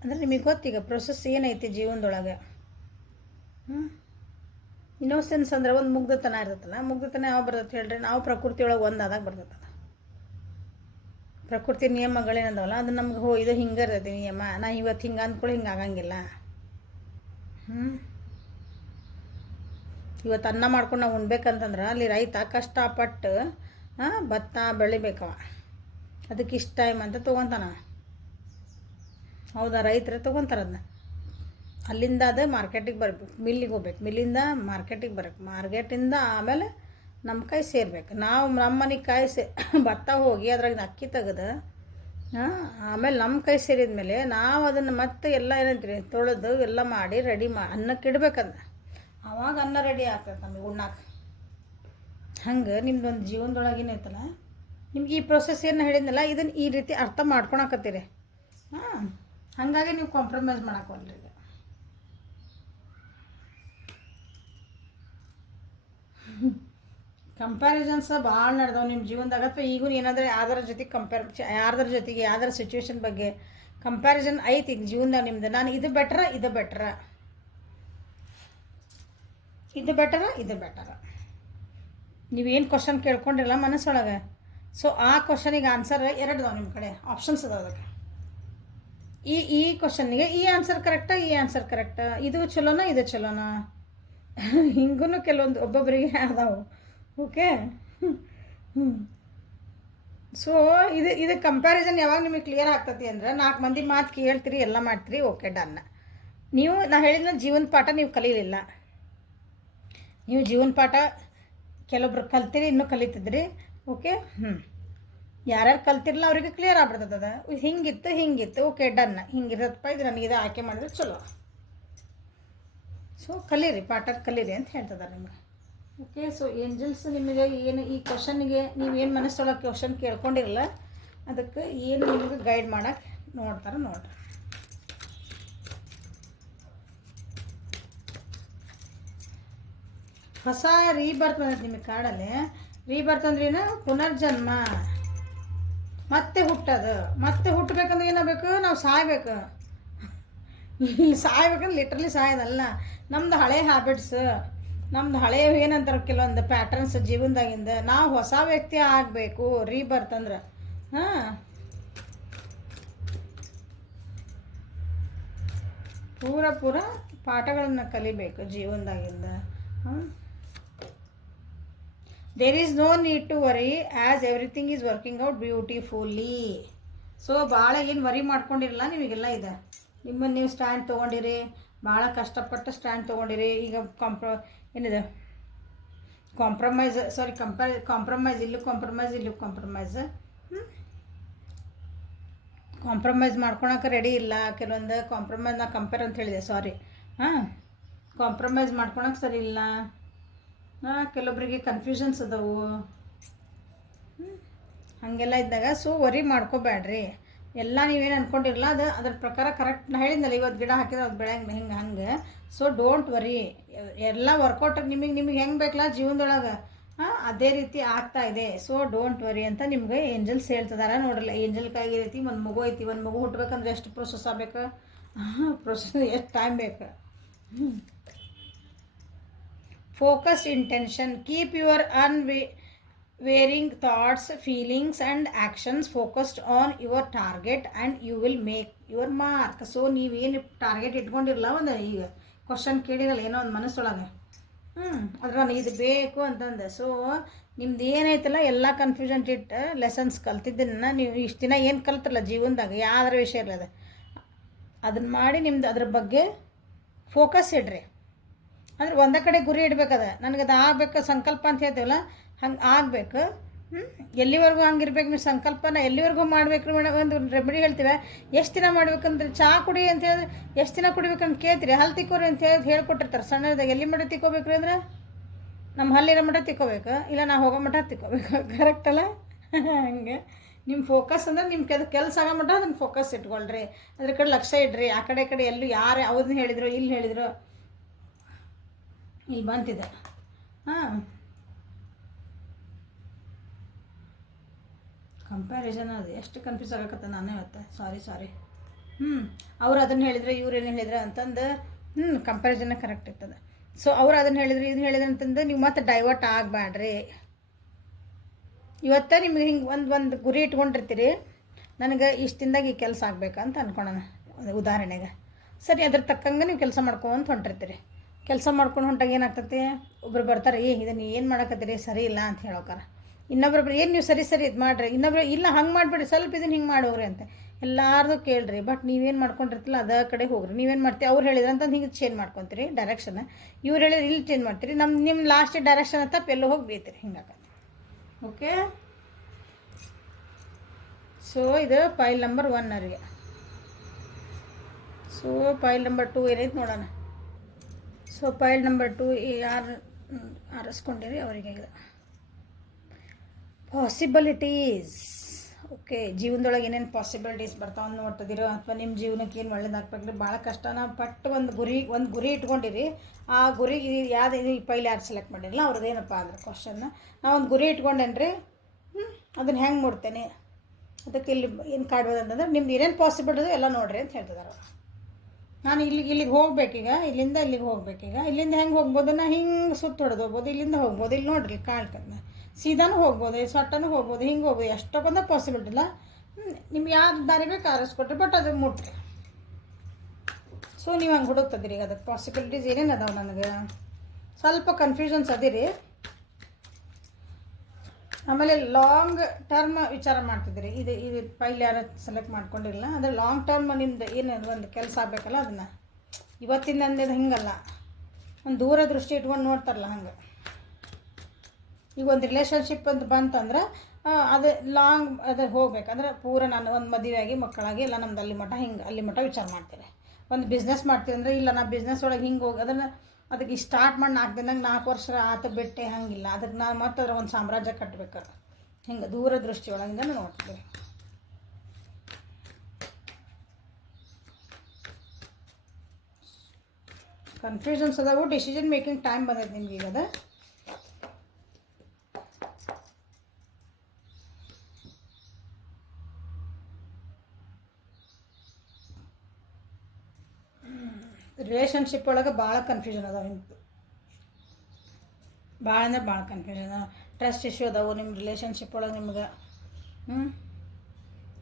ಅಂದರೆ ನಿಮಗೆ ಗೊತ್ತೀಗ ಪ್ರೊಸೆಸ್ ಏನೈತಿ ಜೀವನದೊಳಗೆ. ಇನ್ನೋಸೆನ್ಸ್ ಅಂದ್ರೆ ಒಂದು ಮುಗ್ಧತನ ಇರ್ತೈತಲ್ಲ, ಮುಗ್ಧತನ ಯಾವ ಬರ್ತೈತೆ ಹೇಳ್ರಿ, ನಾವು ಪ್ರಕೃತಿಯೊಳಗೆ ಒಂದಾದಾಗ ಬರ್ತೈತಲ್ಲ. ಪ್ರಕೃತಿ ನಿಯಮಗಳೇನದಾವಲ್ಲ ಅದು ನಮ್ಗೆ ಇದು ಹಿಂಗೆ ಇರ್ತೈತಿ ನಿಯಮ, ನಾ ಇವತ್ತು ಹಿಂಗೆ ಅಂದ್ಕೊಳ್ಳಿ ಹಿಂಗೆ ಆಗಂಗಿಲ್ಲ. ಇವತ್ತು ಅನ್ನ ಮಾಡ್ಕೊಂಡು ನಾವು ಉಣ್ಬೇಕಂತಂದ್ರೆ ಅಲ್ಲಿ ರೈತ ಕಷ್ಟಪಟ್ಟು ಭತ್ತ ಬೆಳಿಬೇಕವ, ಅದಕ್ಕೆ ಇಷ್ಟು ಟೈಮ್ ಅಂತ ತೊಗೊತಾನ. ಹೌದಾ, ರೈತರೇ ತೊಗೊತಾರೆ ಅದನ್ನ. ಅಲ್ಲಿಂದ ಅದು ಮಾರ್ಕೆಟಿಗೆ ಬರ್ಬೇಕು, ಮಿಲ್ಲಿಗೆ ಹೋಗ್ಬೇಕು, ಮಿಲ್ಲಿಂದ ಮಾರ್ಕೆಟಿಗೆ ಬರ್ಬೇಕು, ಮಾರ್ಕೆಟಿಂದ ಆಮೇಲೆ ನಮ್ಮ ಕೈ ಸೇರ್ಬೇಕು. ನಾವು ನಮ್ಮ ಮನೆಗೆ ಭತ್ತ ಹೋಗಿ ಅದ್ರಾಗ ಅಕ್ಕಿ ತೆಗೆದು ಆಮೇಲೆ ನಮ್ಮ ಕೈ ಸೇರಿದ ಮೇಲೆ ನಾವು ಅದನ್ನು ಮತ್ತೆ ಎಲ್ಲ ಏನಂತೀರಿ ತೊಳೆದು ಎಲ್ಲ ಮಾಡಿ ರೆಡಿ ಅನ್ನಕ್ಕೆ ಇಡ್ಬೇಕಂದ, ಆವಾಗ ಅನ್ನ ರೆಡಿ ಆಗ್ತದೆ ನಮಗೆ ಉಣ್ಣಾಕ. ಹಂಗೆ ನಿಮ್ದೊಂದು ಜೀವನದೊಳಗೇನೈತಲ್ಲ, ನಿಮ್ಗೆ ಈ ಪ್ರೊಸೆಸ್ ಏನು ಹೇಳಿದ್ನಲ್ಲ ಇದನ್ನು ಈ ರೀತಿ ಅರ್ಥ ಮಾಡ್ಕೊಳಕತ್ತೀರಿ. ಹಾಗಾಗಿ ನೀವು ಕಾಂಪ್ರಮೈಸ್ ಮಾಡಕ್ಕೆ ಈಗ. ಕಂಪ್ಯಾರಿಸನ್ಸ್ ಭಾಳ ನಡೆದವು ನಿಮ್ಮ ಜೀವನದಾಗ, ಅಥವಾ ಈಗೂ ಏನಾದರೂ ಯಾವ್ದಾರ ಜೊತೆಗೆ ಯಾರ್ದಾರ ಜೊತೆಗೆ ಯಾವ್ದಾರ ಸಿಚುವೇಶನ್ ಬಗ್ಗೆ ಕಂಪ್ಯಾರಿಸನ್ ಐತಿ ಈಗ ಜೀವನದಾಗ ನಿಮ್ದು. ನಾನು ಇದು ಬೆಟ್ರ, ಇದು ಬೆಟ್ರ, ಇದು ಬೆಟರ, ಇದು ಬೆಟರ. ನೀವೇನು ಕ್ವಶನ್ ಕೇಳ್ಕೊಂಡಿರಲ್ಲ ಮನಸ್ಸೊಳಗೆ, ಸೊ ಆ ಕ್ವಶನಿಗೆ ಆನ್ಸರ್ ಎರಡು ಅದಾವೆ ನಿಮ್ಮ ಕಡೆ ಆಪ್ಷನ್ಸ್ ಅದಾವೆ ಅದಕ್ಕೆ. ಈ ಕ್ವಶನ್ನಿಗೆ ಈ ಆನ್ಸರ್ ಕರೆಕ್ಟಾ, ಈ ಆನ್ಸರ್ ಕರೆಕ್ಟಾ, ಇದು ಚಲೋನಾ ಇದು ಚಲೋನಾ, ಹಿಂಗೂ ಕೆಲವೊಂದು ಒಬ್ಬೊಬ್ಬರಿಗೆ ಅದಾವೆ. ಓಕೆ. ಸೊ ಇದು ಕಂಪ್ಯಾರಿಸನ್ ಯಾವಾಗ ನಿಮಗೆ ಕ್ಲಿಯರ್ ಆಗ್ತತಿ ಅಂದ್ರೆ 4 ಮಂದಿ ಮಾತು ಕೇಳ್ತೀರಿ, ಎಲ್ಲ ಮಾಡ್ತೀರಿ, ಓಕೆ ಡನ್. ನೀವು ನಾ ಹೇಳಿದ ಜೀವನ ಪಾಠ ನೀವು ಕಲೀಲಿಲ್ಲ. ನೀವು ಜೀವನ ಪಾಠ ಕೆಲವೊಬ್ರು ಕಲ್ತೀರಿ, ಇನ್ನೂ ಕಲಿತಿದ್ರಿ. ಓಕೆ. ಯಾರ್ಯಾರು ಕಲ್ತಿರಲ್ಲ ಅವರಿಗೆ ಕ್ಲಿಯರ್ ಆಗ್ಬಿಡ್ತದ. ಹಿಂಗಿತ್ತು ಓಕೆ ಡನ್, ಹಿಂಗಿರತ್ತಪ್ಪ, ಇದು ನನಗೆ ಆಯ್ಕೆ ಮಾಡಿದ್ರೆ ಚಲೋ. ಸೊ ಕಲೀರಿ, ಪಾಠ ಕಲೀರಿ ಅಂತ ಹೇಳ್ತಿದ್ದಾರೆ ನಿಮಗೆ. ಓಕೆ. ಸೊ ಏಂಜಲ್ಸ್ ನಿಮಗೆ ಏನು ಈ ಕ್ವಶನ್ಗೆ ನೀವೇನು ಮನಸ್ಸೊಳಗೆ ಕ್ವಶನ್ ಕೇಳ್ಕೊಂಡಿರಲ್ಲ ಅದಕ್ಕೆ ಏನು ನಿಮಗೆ ಗೈಡ್ ಮಾಡೋಕ್ಕೆ ನೋಡ್ತಾರೆ ನೋಡ್ರಿ. ಹೊಸ ರೀಬರ್ತ್ ಬಂದೈತೆ ನಿಮಗೆ ಕಾರ್ಡಲ್ಲಿ. ರೀಬರ್ತ್ ಅಂದ್ರೇನು? ಪುನರ್ಜನ್ಮ, ಮತ್ತೆ ಹುಟ್ಟೋದು. ಮತ್ತೆ ಹುಟ್ಟಬೇಕಂದ್ರೆ ಏನಾಗಬೇಕು? ನಾವು ಸಾಯ್ಬೇಕು. ಸಾಯ್ಬೇಕಂದ್ರೆ ಲಿಟ್ರಲಿ ಸಾಯೋದಲ್ಲ, ನಮ್ದು ಹಳೆ ಹ್ಯಾಬಿಟ್ಸ್, ನಮ್ದು ಹಳೆ ಏನಂತಾರೆ ಕೆಲವೊಂದು ಪ್ಯಾಟರ್ನ್ಸ್ ಜೀವನದಾಗಿಂದ ನಾವು ಹೊಸ ವ್ಯಕ್ತಿ ಆಗಬೇಕು. ರೀಬರ್ತ್ ಅಂದ್ರೆ ಪೂರ ಪಾಠಗಳನ್ನು ಕಲಿಬೇಕು ಜೀವನದಾಗಿಂದ. There is no need to worry as everything is working out beautifully. So ಭಾಳ ಏನು ವರಿ ಮಾಡ್ಕೊಂಡಿರಲ್ಲ, ನಿಮಗೆಲ್ಲ ಇದೆ. ನಿಮ್ಮನ್ನು ನೀವು ಸ್ಟ್ಯಾಂಡ್ ತೊಗೊಂಡಿರಿ, ಭಾಳ ಕಷ್ಟಪಟ್ಟು ಸ್ಟ್ಯಾಂಡ್ ತೊಗೊಂಡಿರಿ. ಈಗ ಏನಿದೆ ಕಾಂಪ್ರಮೈಸ್, ಸಾರಿ ಕಾಂಪ್ರಮೈಸ್, ಇಲ್ಲೂ ಕಾಂಪ್ರಮೈಸ್ ಕಾಂಪ್ರಮೈಸ್ ಮಾಡ್ಕೊಳಕ್ಕೆ ರೆಡಿ ಇಲ್ಲ. ಕೆಲವೊಂದು ಕಾಂಪ್ರಮೈಸ್ ನಾ ಕಂಪೇರ್ ಅಂತ ಹೇಳಿದೆ, ಸಾರಿ. ಕಾಂಪ್ರಮೈಸ್ ಮಾಡ್ಕೊಳಕ್ಕೆ ಸರಿ ಇಲ್ಲ. ಕೆಲವೊಬ್ಬರಿಗೆ ಕನ್ಫ್ಯೂಷನ್ಸ್ ಅದಾವು, ಹಾಗೆಲ್ಲ ಇದ್ದಾಗ ಸೊ ವರಿ ಮಾಡ್ಕೋಬೇಡ್ರಿ. ಎಲ್ಲ ನೀವೇನು ಅಂದ್ಕೊಂಡಿರಲ್ಲ ಅದ್ರ ಪ್ರಕಾರ ಕರೆಕ್ಟ್. ನಾ ಹೇಳಿದ್ನಲ್ಲ, ಇವತ್ತು ಗಿಡ ಹಾಕಿದ್ರೆ ಅದು ಬೆಳೆಯಂಗೆ ಹಂಗೆ. ಸೊ ಡೋಂಟ್ ವರಿ, ಎಲ್ಲ ವರ್ಕೌಟ್ ನಿಮಗೆ ಹೆಂಗೆ ಬೇಕಲ್ಲ ಜೀವನದೊಳಗೆ ಅದೇ ರೀತಿ ಆಗ್ತಾ ಇದೆ. ಸೊ ಡೋಂಟ್ ವರಿ ಅಂತ ನಿಮ್ಗೆ ಏಂಜಲ್ಸ್ ಹೇಳ್ತಿದಾರ ನೋಡ್ರಲ್ಲ. ಏಂಜಲ್ ಕೈಗೆ ರೀತಿ ಒಂದು ಮಗು ಐತಿ, ಒಂದು ಮಗು ಹುಟ್ಟಬೇಕಂದ್ರೆ ಎಷ್ಟು ಪ್ರೊಸೆಸ್ ಆಗಬೇಕು, ಪ್ರೊಸೆಸ್ ಎಷ್ಟು ಟೈಮ್ ಬೇಕು. Focus intention, keep your unwavering thoughts, feelings and actions focused on your target and you will make your mark. So ನೀವೇನು ಟಾರ್ಗೆಟ್ ಇಟ್ಕೊಂಡಿರಲ್ಲ, ಒಂದು ಈಗ ಕ್ವಶನ್ ಕೇಳಿರಲ್ಲ ಏನೋ ಒಂದು ಮನಸ್ಸೊಳಗೆ, ಅದ್ರ ನಾನು ಇದು ಬೇಕು ಅಂತಂದೆ. ಸೊ ನಿಮ್ದು ಏನೈತಲ್ಲ ಎಲ್ಲ ಕನ್ಫ್ಯೂಷನ್ ಇಟ್ಟು ಲೆಸನ್ಸ್ ಕಲ್ತಿದ್ದನ್ನು ನೀವು ಇಷ್ಟು ದಿನ ಏನು ಕಲ್ತಿರಲ್ಲ ಜೀವನದಾಗ, ಯಾವ್ದಾರ ವಿಷಯ ಇರಲ್ಲ ಅದನ್ನು ಮಾಡಿ ನಿಮ್ದು ಅದ್ರ ಬಗ್ಗೆ ಫೋಕಸ್ ಇಡ್ರಿ. ಅಂದ್ರೆ ಒಂದೇ ಕಡೆ ಗುರಿ ಇಡ್ಬೇಕದ. ನನಗೆ ಅದು ಆಗಬೇಕು ಸಂಕಲ್ಪ ಅಂತ ಹೇಳ್ತೀವಲ್ಲ, ಹಂಗೆ ಆಗಬೇಕು. ಎಲ್ಲಿವರೆಗೂ ಹಂಗಿರ್ಬೇಕು ನೀವು ಸಂಕಲ್ಪನ ಎಲ್ಲಿವರೆಗೂ ಮಾಡಬೇಕು. ಒಂದು ರೆಮಿಡಿ ಹೇಳ್ತೀವಿ, ಎಷ್ಟು ದಿನ ಮಾಡ್ಬೇಕಂದ್ರೆ ಚಹಾ ಕುಡಿ ಅಂತ ಹೇಳಿದ್ರೆ ಎಷ್ಟು ದಿನ ಕುಡಿಬೇಕಂತ ಕೇಳ್ತೀರಿ. ಹಲ್ಲು ತಿಕ್ಕೋರಿ ಅಂತ ಹೇಳ್ಕೊಟ್ಟಿರ್ತಾರೆ ಸಣ್ಣದಾಗ. ಎಲ್ಲಿ ಮಠ ತಿಕ್ಕೋಬೇಕ್ರಿ ಅಂದ್ರೆ ನಮ್ಮ ಹಲ್ಲಿರೋ ಮಠ ತಿಕ್ಕೋಬೇಕು, ಇಲ್ಲ ನಾವು ಹೋಗೋ ಮಠ ತಿಕ್ಕೋಬೇಕು. ಕರೆಕ್ಟಲ್ಲ? ಹಂಗೆ ನಿಮ್ಮ ಫೋಕಸ್ ಅಂದ್ರೆ ನಿಮ್ಮ ಕೆಲಸ ಆಗೋ ಮಠ ಅದನ್ನು ಫೋಕಸ್ ಇಟ್ಕೊಳ್ರಿ, ಅದ್ರ ಕಡೆ ಲಕ್ಷ್ಯ ಇಡ್ರಿ. ಆ ಕಡೆ ಎಲ್ಲೂ ಯಾರು ಅವ್ರನ್ನ ಹೇಳಿದ್ರು ಇಲ್ಲಿ ಹೇಳಿದ್ರು ಇಲ್ಲಿ ಬಂತಿದೆ. ಕಂಪ್ಯಾರಿಸನ್ ಅದು ಎಷ್ಟು ಕನ್ಫ್ಯೂಸ್ ಆಗಕತ್ತ ನಾನೇ ಇವತ್ತು, ಸಾರಿ. ಅವ್ರು ಅದನ್ನು ಹೇಳಿದ್ರೆ ಇವ್ರೇನು ಹೇಳಿದ್ರೆ ಅಂತಂದು ಕಂಪ್ಯಾರಿಸನ್ ಕರೆಕ್ಟ್ ಇರ್ತದೆ. ಸೊ ಅವ್ರು ಅದನ್ನು ಹೇಳಿದ್ರು ಇದನ್ನು ಹೇಳಿದ್ರೆ ಅಂತಂದು ನೀವು ಮತ್ತೆ ಡೈವರ್ಟ್ ಆಗಬೇಡ್ರಿ. ಇವತ್ತು ನಿಮಗೆ ಹಿಂಗೆ ಒಂದು ಗುರಿ ಇಟ್ಕೊಂಡಿರ್ತೀರಿ, ನನಗೆ ಇಷ್ಟಿಂದಾಗ ಈ ಕೆಲಸ ಆಗ್ಬೇಕಂತ ಅಂದ್ಕೊಳೋಣ ಉದಾಹರಣೆಗೆ. ಸರಿ, ಅದ್ರ ತಕ್ಕಂಗೆ ನೀವು ಕೆಲಸ ಮಾಡ್ಕೊಂತ ಹೊಂಟಿರ್ತೀರಿ. ಕೆಲಸ ಮಾಡ್ಕೊಂಡು ಹೊಂಟಾಗ ಏನಾಗ್ತೈತಿ, ಒಬ್ರು ಬರ್ತಾರೆ, ಇದನ್ನು ಏನು ಮಾಡಕತ್ತೀರಿ ಸರಿ ಇಲ್ಲ ಅಂತ ಹೇಳೋಕಾರ. ಇನ್ನೊಬ್ರು ಏನು ನೀವು ಸರಿ ಇದು ಮಾಡಿರಿ, ಇನ್ನೊಬ್ರು ಇಲ್ಲ ಹಂಗೆ ಮಾಡಿಬಿಡ್ರಿ, ಸ್ವಲ್ಪ ಇದನ್ನು ಹಿಂಗೆ ಮಾಡೋಗ್ರಿ ಅಂತ ಎಲ್ಲಾರ್ದು ಕೇಳ್ರಿ. ಬಟ್ ನೀವೇನು ಮಾಡ್ಕೊಂಡಿರ್ತಿಲ್ಲ ಅದ ಕಡೆ ಹೋಗ್ರಿ. ನೀವೇನು ಮಾಡ್ತೀವಿ, ಅವ್ರು ಹೇಳಿದ್ರೆ ಅಂತಂದು ಹಿಂಗೆ ಚೇಂಜ್ ಮಾಡ್ಕೊತೀರಿ ಡೈರೆಕ್ಷನ್. ಇವ್ರು ಹೇಳಿದ್ರೆ ಇಲ್ಲಿ ಚೇಂಜ್ ಮಾಡ್ತೀರಿ, ನಿಮ್ಮ ಲಾಸ್ಟ್ ಡೈರೆಕ್ಷನ್ ತಪ್ಪ ಎಲ್ಲೋ ಹೋಗಿ ಬೀಳ್ತೀರಿ. ಹಿಂಗಾಗತ್ತೆ. ಓಕೆ. ಸೊ ಇದು ಫೈಲ್ ನಂಬರ್ 1 ಅವರಿಗೆ. ಸೊ ಫೈಲ್ ನಂಬರ್ 2 ಏನೈತೆ ನೋಡೋಣ. ಸೊ ಫೈಲ್ ನಂಬರ್ 2 ಯಾರು ಆರಿಸ್ಕೊಂಡಿರಿ ಅವರಿಗೆ ಪಾಸಿಬಿಲಿಟೀಸ್. ಓಕೆ, ಜೀವನದೊಳಗೆ ಏನೇನು ಪಾಸಿಬಿಲಿಟೀಸ್ ಬರ್ತಾವೆ ನೋಡ್ತಿದ್ದೀರೋ, ಅಥವಾ ನಿಮ್ಮ ಜೀವನಕ್ಕೆ ಏನು ಒಳ್ಳೇದಾಗ್ಬೇಕ್ರಿ. ಭಾಳ ಕಷ್ಟ. ನಾವು ಪಟ್ಟು ಒಂದು ಗುರಿ ಇಟ್ಕೊಂಡಿರಿ. ಆ ಗುರಿಗೆ ಯಾವ್ದು ಈ ಪೈಲೆ ಯಾರು ಸೆಲೆಕ್ಟ್ ಮಾಡಿರಲ್ಲ ಅವ್ರದ್ದು ಏನಪ್ಪ ಅಂದ್ರೆ ಕ್ವಶನ್ನ, ನಾವು ಒಂದು ಗುರಿ ಇಟ್ಕೊಂಡೇನ್ರಿ, ಅದನ್ನು ಹೆಂಗೆ ಮುಡ್ತೇನೆ, ಅದಕ್ಕೆ ಇಲ್ಲಿ ಏನು ಕಾಡ್ಬೋದು ಅಂತಂದ್ರೆ ನಿಮ್ದು ಏನೇನು ಪಾಸಿಬಿಲಿಟಿ ಎಲ್ಲ ನೋಡ್ರಿ ಅಂತ ಹೇಳ್ತಿದ್ದಾರೆ. ನಾನು ಇಲ್ಲಿಗೆ ಹೋಗ್ಬೇಕೀಗ, ಇಲ್ಲಿಂದ ಇಲ್ಲಿಗೆ ಹೋಗ್ಬೇಕೀಗ, ಇಲ್ಲಿಂದ ಹೆಂಗೆ ಹೋಗ್ಬೋದು, ನಾ ಹಿಂಗೆ ಸುತ್ತ ಹೊಡೆದು ಹೋಗ್ಬೋದು, ಇಲ್ಲಿಂದ ಹೋಗ್ಬೋದು. ಇಲ್ಲಿ ನೋಡ್ರಿ ಕಾಣ್ತದೆ ಸೀದಾನು ಹೋಗ್ಬೋದು, ಸೊಟ್ಟನೂ ಹೋಗ್ಬೋದು, ಹಿಂಗೆ ಹೋಗ್ಬೋದು, ಎಷ್ಟೊಂದ ಪಾಸಿಬಿಲಿಟಿ ಇಲ್ಲ. ನಿಮ್ಗೆ ಯಾರು ದಾರಿ ಬೇಕು ಆರಿಸ್ಕೊಟ್ರಿ, ಬಟ್ ಅದು ಮುಟ್ರಿ. ಸೊ ನೀವು ಹಂಗೆ ಹುಡುಕ್ತದಿರಿ. ಈಗ ಅದಕ್ಕೆ ಪಾಸಿಬಿಲಿಟೀಸ್ ಏನೇನು ಅದಾವೆ ನನಗೆ ಸ್ವಲ್ಪ ಕನ್ಫ್ಯೂಷನ್ಸ್ ಅದಿರಿ. ಆಮೇಲೆ ಲಾಂಗ್ ಟರ್ಮ್ ವಿಚಾರ ಮಾಡ್ತಿದ್ದೀರಿ. ಇದು ಫೈಲ್ ಯಾರು ಸೆಲೆಕ್ಟ್ ಮಾಡ್ಕೊಂಡಿರಲಿಲ್ಲ. ಅಂದರೆ ಲಾಂಗ್ ಟರ್ಮ್ ನಿಮ್ದು ಏನು ಒಂದು ಕೆಲಸ ಆಗಬೇಕಲ್ಲ, ಅದನ್ನು ಇವತ್ತಿಂದ ಅಂದಿದ್ದು ಹಿಂಗಲ್ಲ, ಒಂದು ದೂರದೃಷ್ಟಿ ಇಟ್ಕೊಂಡು ನೋಡ್ತಾರಲ್ಲ ಹಂಗೆ. ಈಗ ಒಂದು ರಿಲೇಷನ್ಶಿಪ್ ಅಂತ ಬಂತಂದ್ರೆ ಅದು ಲಾಂಗ್ ಅದು ಹೋಗ್ಬೇಕಂದ್ರೆ ಪೂರ ನಾನು ಒಂದು ಮದುವೆಯಾಗಿ ಮಕ್ಕಳಾಗಿ ಎಲ್ಲ ನಮ್ದು ಅಲ್ಲಿ ಮಟ್ಟ ವಿಚಾರ ಮಾಡ್ತೀನಿ. ಒಂದು ಬಿಸ್ನೆಸ್ ಮಾಡ್ತೀವಿ ಅಂದರೆ ಇಲ್ಲ ನಾ ಬಿಸ್ನೆಸ್ ಒಳಗೆ ಹಿಂಗೆ ಹೋಗಿ ಅದಕ್ಕೆ ಸ್ಟಾರ್ಟ್ ಮಾಡಿ 4 ದಿನದಾಗ 4 ವರ್ಷ ಆತ ಬಿಟ್ಟೆ ಹಂಗಿಲ್ಲ. ಅದಕ್ಕೆ ನಾನು ಮತ್ತೆ ಅದ್ರ ಒಂದು ಸಾಮ್ರಾಜ್ಯ ಕಟ್ಟಬೇಕು, ಹಿಂಗೆ ದೂರದೃಷ್ಟಿ ಒಳಗಿಂದ ನೋಡ್ತೀವಿ. ಕನ್ಫ್ಯೂಷನ್ಸ್ ಅದಾವು. ಡಿಸಿಷನ್ ಮೇಕಿಂಗ್ ಟೈಮ್ ಬಂದೈತೆ ನಿಮ್ಗೆ ಈಗ. ಅದು ರಿಲೇಷನ್ಶಿಪ್ ಒಳಗೆ ಭಾಳ ಕನ್ಫ್ಯೂಷನ್ ಅದಾವೆ ನಿಮ್ಗೆ. ಭಾಳ ಅಂದ್ರೆ ಭಾಳ ಕನ್ಫ್ಯೂಷನ್ ಅದಾವೆ. ಟ್ರಸ್ಟ್ ಇಶ್ಯೂ ಅದಾವೆ ನಿಮ್ಮ ರಿಲೇಷನ್ಶಿಪ್ ಒಳಗೆ ನಿಮ್ಗೆ.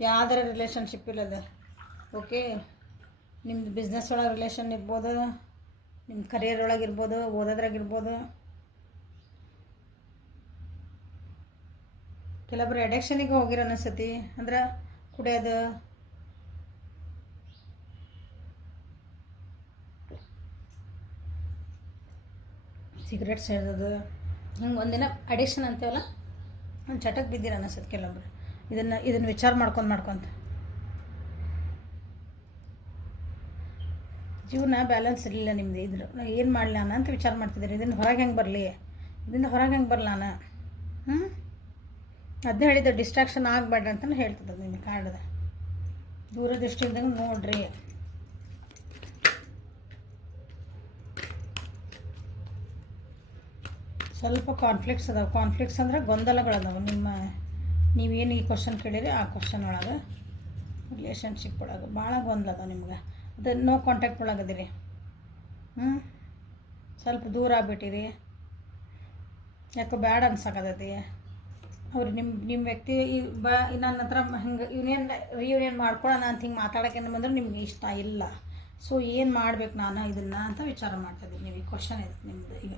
ಯಾವ್ದಾರ ರಿಲೇಷನ್ಶಿಪ್ ಇಲ್ಲದ ಓಕೆ. ನಿಮ್ದು ಬಿಸ್ನೆಸ್ ಒಳಗೆ ರಿಲೇಷನ್ ಇರ್ಬೋದು, ನಿಮ್ಮ ಕರಿಯರ್ ಒಳಗೆ ಇರ್ಬೋದು, ಓದೋದ್ರಾಗಿರ್ಬೋದು. ಕೆಲವೊಬ್ರು ಅಡಿಕ್ಷನಿಗೆ ಹೋಗಿರೋ ಅನಿಸ್ತತಿ. ಅಂದ್ರೆ ಕುಡಿಯೋದು, ಸಿಗರೇಟ್ ಸೇದೋದು, ಹಿಂಗೆ ಒಂದಿನ ಅಡಿಕ್ಷನ್ ಅಂತೀವಲ್ಲ, ಒಂದು ಚಟಕ್ಕೆ ಬಿದ್ದಿರ ಅನಿಸ್ತದೆ ಕೆಲವೊಬ್ರು. ಇದನ್ನು ವಿಚಾರ ಮಾಡ್ಕೊತ ಜೀವನ ಬ್ಯಾಲೆನ್ಸ್ ಇರಲಿಲ್ಲ ನಿಮ್ಮದು. ಇದ್ರ ಏನು ಮಾಡಲಿ ನಾನು ಅಂತ ವಿಚಾರ ಮಾಡ್ತಿದ್ದೀರಿ. ಇದನ್ನು ಹೊರಗೆ ಹೆಂಗೆ ಬರಲಿ, ನಾನು ಅದನ್ನೇ ಹೇಳಿದ್ದೆ, ಡಿಸ್ಟ್ರಾಕ್ಷನ್ ಆಗಬೇಡ್ರಿ ಅಂತಲೂ ಹೇಳ್ತಿದ್ದೆ ನಿಮಗೆ. ಕಾಡ್ದ ದೂರದೃಷ್ಟಿಯಿಂದ ನೋಡ್ರಿ. ಸ್ವಲ್ಪ ಕಾನ್ಫ್ಲಿಕ್ಟ್ಸ್ ಅದಾವೆ. ಕಾನ್ಫ್ಲಿಕ್ಟ್ಸ್ ಅಂದ್ರೆ ಗೊಂದಲಗಳದಾವೆ. ನೀವೇನು ಈ ಕ್ವಶನ್ ಕೇಳಿರಿ ಆ ಕ್ವಶನ್ ಒಳಗೆ ರಿಲೇಷನ್ಶಿಪ್ ಒಳಗೆ ಭಾಳ ಗೊಂದಲ ಅದಾವೆ ನಿಮ್ಗೆ. ಅದು ನೋ ಕಾಂಟ್ಯಾಕ್ಟ್ ಒಳಗದಿರಿ. ಸ್ವಲ್ಪ ದೂರ ಆಗ್ಬಿಟ್ಟಿರಿ, ಯಾಕೋ ಬ್ಯಾಡ್ ಅನ್ಸಕತ್ತೈತಿ. ಅವ್ರು ನಿಮ್ಮ ವ್ಯಕ್ತಿ ನನ್ನ ಹತ್ರ ಹಿಂಗೆ ರಿಯೂನಿಯನ್ ಮಾಡ್ಕೊಳ್ಳೋಣ ಅಂತ ಹಿಂಗೆ ಮಾತಾಡೋಕೆ ಬಂದ್ರೆ ನಿಮ್ಗೆ ಇಷ್ಟ ಇಲ್ಲ. ಸೊ ಏನು ಮಾಡ್ಬೇಕು ನಾನು ಇದನ್ನು ಅಂತ ವಿಚಾರ ಮಾಡ್ತಾಯಿದ್ದೀನಿ. ನೀವು ಈ ಕ್ವಶನ್ ಇದೆ ನಿಮ್ಮದು. ಈಗ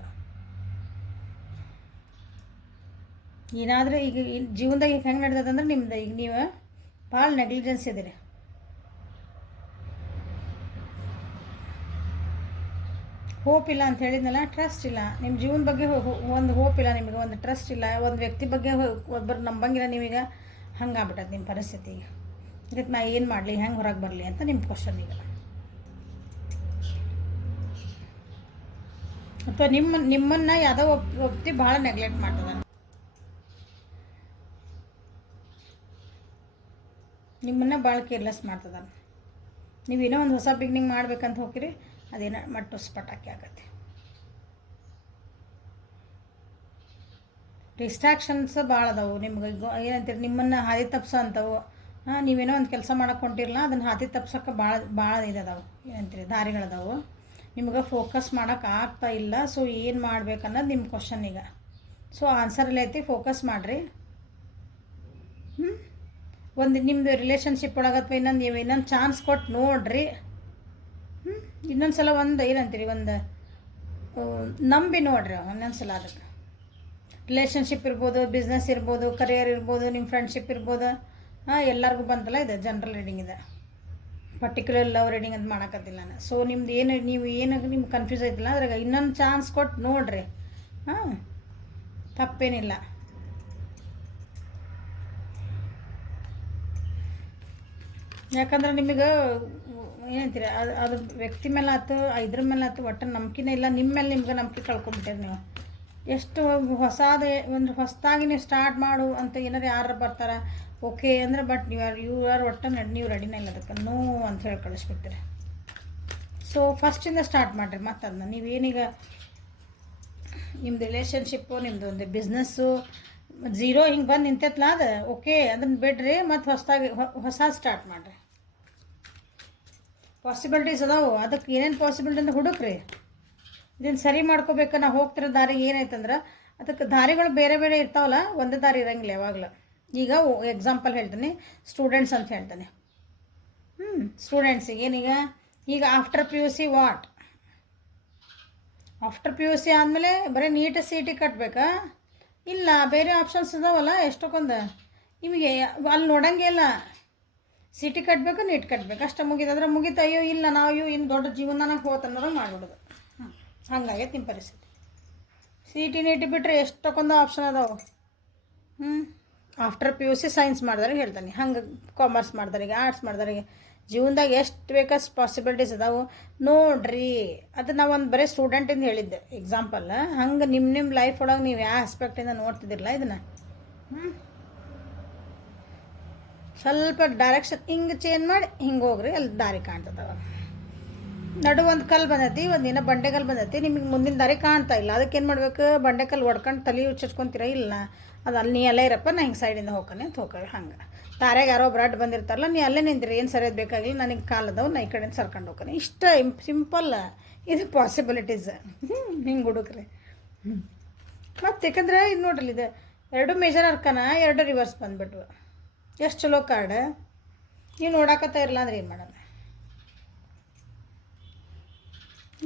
ಏನಾದರೂ ಈಗ ಜೀವನದಾಗ ಈಗ ಹೆಂಗೆ ನಡೆದದಂದ್ರೆ ನಿಮ್ದು ಈಗ ನೀವು ಭಾಳ ನೆಗ್ಲಿಜೆನ್ಸ್ ಇದ್ದೀರಿ. ಹೋಪ್ ಇಲ್ಲ ಅಂತ ಹೇಳಿದ್ನಲ್ಲ, ಟ್ರಸ್ಟ್ ಇಲ್ಲ ನಿಮ್ಮ ಜೀವನ ಬಗ್ಗೆ. ಒಂದು ಹೋಪ್ ಇಲ್ಲ ನಿಮಗೆ, ಒಂದು ಟ್ರಸ್ಟ್ ಇಲ್ಲ, ಒಂದು ವ್ಯಕ್ತಿ ಬಗ್ಗೆ ಒಬ್ಬರು ನಂಬಂಗಿಲ್ಲ ನೀವೀಗ. ಹಂಗಾಗ್ಬಿಟ್ಟದ ನಿಮ್ಮ ಪರಿಸ್ಥಿತಿ. ಇದಕ್ಕೆ ನಾ ಏನು ಮಾಡಲಿ, ಹೆಂಗೆ ಹೊರಗೆ ಬರಲಿ ಅಂತ ನಿಮ್ಮ ಕ್ವಶನ್ ಈಗ. ಅಥವಾ ನಿಮ್ಮನ್ನು ಯಾವುದೋ ಒಪ್ತಿ ಭಾಳ ನೆಗ್ಲೆಕ್ಟ್ ಮಾಡ್ತದ, ನಿಮ್ಮನ್ನು ಭಾಳ ಕೇರ್ಲೆಸ್ ಮಾಡ್ತದ. ನೀವೇನೋ ಒಂದು ಹೊಸ ಬಿಗ್ನಿಂಗ್ ಮಾಡ್ಬೇಕಂತ ಹೋಗಿರಿ, ಅದೇನೋ ಮಟ್ಟು ಸ್ಪಟಾಕಿ ಆಗತ್ತೆ. ಡಿಸ್ಟ್ರಾಕ್ಷನ್ಸ್ ಭಾಳ ಅದಾವು ನಿಮ್ಗೆ. ಏನಂತೀರಿ, ನಿಮ್ಮನ್ನು ಹಾದಿ ತಪ್ಸೋ ಅಂಥವು. ನೀವೇನೋ ಒಂದು ಕೆಲಸ ಮಾಡೋಕೆ ಹೊಂಟಿರಲ್ಲ, ಅದನ್ನು ಹಾದಿ ತಪ್ಸೋಕೆ ಭಾಳ ಇದದಾವೆ. ಏನಂತೀರಿ, ದಾರಿಗಳದಾವು. ನಿಮ್ಗೆ ಫೋಕಸ್ ಮಾಡೋಕೆ ಆಗ್ತಾ ಇಲ್ಲ. ಸೊ ಏನು ಮಾಡ್ಬೇಕು ಅನ್ನೋದು ನಿಮ್ಮ ಕ್ವಶನ್ ಈಗ. ಸೊ ಆನ್ಸರಲ್ಲಿ ಐತಿ, ಫೋಕಸ್ ಮಾಡಿರಿ. ಒಂದು ನಿಮ್ಮದು ರಿಲೇಷನ್ಶಿಪ್ ಒಳಗೆ ಅಥವಾ ಇನ್ನೊಂದು ಚಾನ್ಸ್ ಕೊಟ್ಟು ನೋಡ್ರಿ. ಇನ್ನೊಂದು ಸಲ ಒಂದು ಏನಂತೀರಿ, ಒಂದು ನಂಬಿ ನೋಡ್ರಿ ಇನ್ನೊಂದು ಸಲ. ಅದಕ್ಕೆ ರಿಲೇಷನ್ಶಿಪ್ ಇರ್ಬೋದು, ಬಿಸ್ನೆಸ್ ಇರ್ಬೋದು, ಕರಿಯರ್ ಇರ್ಬೋದು, ನಿಮ್ಮ ಫ್ರೆಂಡ್ಶಿಪ್ ಇರ್ಬೋದು. ಎಲ್ಲರಿಗೂ ಬಂತಲ್ಲ ಇದು ಜನರಲ್ ರೀಡಿಂಗ್ ಇದೆ. ಪರ್ಟಿಕ್ಯುಲರ್ ಲವ್ ರೀಡಿಂಗ್ ಅಂತ ಮಾಡೋಕ್ಕತ್ತಿಲ್ಲ ನಾನು. ಸೊ ನಿಮ್ದು ನೀವು ನಿಮ್ಗೆ ಕನ್ಫ್ಯೂಸ್ ಆಯ್ತಿಲ್ಲ ಅದ್ರಾಗ ಇನ್ನೊಂದು ಚಾನ್ಸ್ ಕೊಟ್ಟು ನೋಡ್ರಿ. ತಪ್ಪೇನಿಲ್ಲ. ಯಾಕಂದ್ರೆ ನಿಮಗೆ ಏನಂತೀರಿ, ಅದು ವ್ಯಕ್ತಿ ಮೇಲೆ ಆಯ್ತು, ಇದ್ರ ಮೇಲೆ ಆಯ್ತು, ಒಟ್ಟು ನಂಬಿಕೆನೇ ಇಲ್ಲ. ನಿಮ್ಮ ಮೇಲೆ ನಿಮ್ಗೆ ನಂಬಿಕೆ ಕಳ್ಕೊಂಬಿಟ್ಟಿರಿ ನೀವು. ಎಷ್ಟು ಒಂದು ಹೊಸದಾಗಿ ನೀವು ಸ್ಟಾರ್ಟ್ ಮಾಡು ಅಂತ ಏನಾರು ಯಾರು ಬರ್ತಾರೆ ಓಕೆ ಅಂದರೆ, ಬಟ್ ಯು ಆರ್ ಒಟ್ಟು ನೀವು ರೆಡಿನೇ ಇಲ್ಲ ಅದಕ್ಕೆ, ನೋ ಅಂತ ಹೇಳಿ ಕಳಿಸ್ಬಿಡ್ತೀರಿ. ಸೊ ಫಸ್ಟಿಂದ ಸ್ಟಾರ್ಟ್ ಮಾಡಿರಿ. ಮತ್ತು ಅದನ್ನ ನೀವೇನೀಗ ನಿಮ್ಮದು ರಿಲೇಷನ್ಶಿಪ್ಪು, ನಿಮ್ಮದು ಒಂದು ಬಿಸ್ನೆಸ್ಸು ಝೀರೋ ಹಿಂಗೆ ಬಂದು ನಿಂತೈತಲ್ಲ, ಅದು ಓಕೆ, ಅದನ್ನು ಬಿಡ್ರಿ. ಮತ್ತು ಹೊಸ ಸ್ಟಾರ್ಟ್ ಮಾಡಿರಿ. ಪಾಸಿಬಿಲಿಟೀಸ್ ಅದಾವು. ಅದಕ್ಕೆ ಏನೇನು ಪಾಸಿಬಿಲಿಟಿ ಅಂತ ಹುಡುಕ್ರಿ. ಇದನ್ನು ಸರಿ ಮಾಡ್ಕೋಬೇಕು. ನಾವು ಹೋಗ್ತಿರೋ ದಾರಿ ಏನಾಯ್ತಂದ್ರೆ ಅದಕ್ಕೆ ದಾರಿಗಳು ಬೇರೆ ಬೇರೆ ಇರ್ತಾವಲ್ಲ, ಒಂದೇ ದಾರಿ ಇರಂಗಿಲ್ಲ ಯಾವಾಗಲೂ. ಈಗ ಎಕ್ಸಾಂಪಲ್ ಹೇಳ್ತೀನಿ, ಸ್ಟೂಡೆಂಟ್ಸ್ ಅಂತ ಹೇಳ್ತಾನೆ. ಸ್ಟೂಡೆಂಟ್ಸಿಗೆ ಏನೀಗ, ಈಗ after P U see what, after P U C ಆದಮೇಲೆ ಬರೀ ನೀಟ್ ಸಿ ಟಿ ಕಟ್ಟಬೇಕಾ? ಇಲ್ಲ, ಬೇರೆ ಆಪ್ಷನ್ಸ್ ಇದಾವಲ್ಲ ಎಷ್ಟೊಂದು. ನಿಮಗೆ ಅಲ್ಲಿ ನೋಡಂಗೆ ಇಲ್ಲ, ಸಿ ಟಿ ಕಟ್ಟಬೇಕು, ನೀಟ್ ಕಟ್ಟಬೇಕು, ಅಷ್ಟೇ ಮುಗಿದಾದ್ರೆ ಮುಗಿತು. ಅಯ್ಯೋ ಇಲ್ಲ ನಾವು ಇನ್ನು ದೊಡ್ಡ ಜೀವನನಾಗ ಹೋತನ್ನೋದಂಗೆ ಮಾಡಿಬಿಡೋದು. ಹಂಗಾಗೈತೆ ನಿಮ್ಮ ಪರಿಸ್ಥಿತಿ. ಸಿ ಟಿ ನೀಟ್ ಬಿಟ್ಟರೆ ಎಷ್ಟೊಂದು ಆಪ್ಷನ್ ಅದಾವೆ. After P U C science ಮಾಡಿದಾರೆ ಹೇಳ್ತಾನೆ, ಹಂಗೆ ಕಾಮರ್ಸ್ ಮಾಡಿದಾರಿಗೆ, ಆರ್ಟ್ಸ್ ಮಾಡಿದಾರಿಗೆ, ಜೀವನದಾಗ ಎಷ್ಟು ಬೇಕಷ್ಟು ಪಾಸಿಬಿಲಿಟೀಸ್ ಅದಾವೆ ನೋಡ್ರಿ. ಅದು ನಾವು ಒಂದು ಬರೀ ಸ್ಟೂಡೆಂಟಿಂದ ಹೇಳಿದ್ದೆ ಎಕ್ಸಾಂಪಲ್. ಹಂಗೆ ನಿಮ್ಮ ಲೈಫ್ ಒಳಗೆ ನೀವು ಯಾವ ಆಸ್ಪೆಕ್ಟಿಂದ ನೋಡ್ತಿದ್ದಿರಲ್ಲ ಇದನ್ನು. ಸ್ವಲ್ಪ ಡೈರೆಕ್ಷನ್ ಹಿಂಗೆ ಚೇಂಜ್ ಮಾಡಿ ಹಿಂಗೆ ಹೋಗ್ರಿ, ಅಲ್ಲಿ ದಾರಿ ಕಾಣ್ತದವ. ನಡು ಒಂದು ಕಲ್ಲು ಬಂದೈತಿ, ಒಂದಿನ ಬಂಡೆಕಲ್ಲು ಬಂದೈತಿ, ನಿಮಗೆ ಮುಂದಿನ ದಾರಿ ಕಾಣ್ತಾ ಇಲ್ಲ. ಅದಕ್ಕೆ ಏನು ಮಾಡ್ಬೇಕು, ಬಂಡೆಕಲ್ಲು ಹೊಡ್ಕೊಂಡು ತಲೆ ಉಚ್ಚಿಸ್ಕೊತೀರ? ಇಲ್ಲ, ಅದು ಅಲ್ಲಿ ನೀ ಅಲ್ಲೇ ಇರಪ್ಪ, ನಾ ಹಿಂಗೆ ಸೈಡಿಂದ ಹೋಗ್ತಾನೆ ಅಂತ ಹೋಗ್ರಿ. ಹಂಗೆ ತಾರೆಗೆ ಯಾರೋ ಬ್ರಾಡ್ ಬಂದಿರ್ತಾರಲ್ಲ, ನೀ ಅಲ್ಲೇ ನಿಂತಿರಿ, ಏನು ಸರಿಯೋದು ಬೇಕಾಗಿಲ್ಲ, ನನಗೆ ಕಾಲದವು, ನಾ ಈ ಕಡೆಯಿಂದ ಸರ್ಕೊಂಡು ಹೋಗ್ತಾನೆ. ಇಷ್ಟ ಸಿಂಪಲ್ ಇದು ಪಾಸಿಬಿಲಿಟೀಸ್. ಹಿಂಗೆ ಹುಡುಕ್ರಿ. ಮತ್ತು ಯಾಕಂದ್ರೆ ಇದು ನೋಡ್ರಿ, ಇದು 2 ಮೇಜರ್ ಅರ್ಕನ 2 ರಿವರ್ಸ್ ಬಂದುಬಿಟ್ವು. ಎಷ್ಟು ಚಲೋ ಕಾರ್ಡ್. ನೀವು ನೋಡಾಕತ್ತ ಇರಲ್ಲ ಅಂದ್ರೆ ಏನು ಮಾಡೋಣ?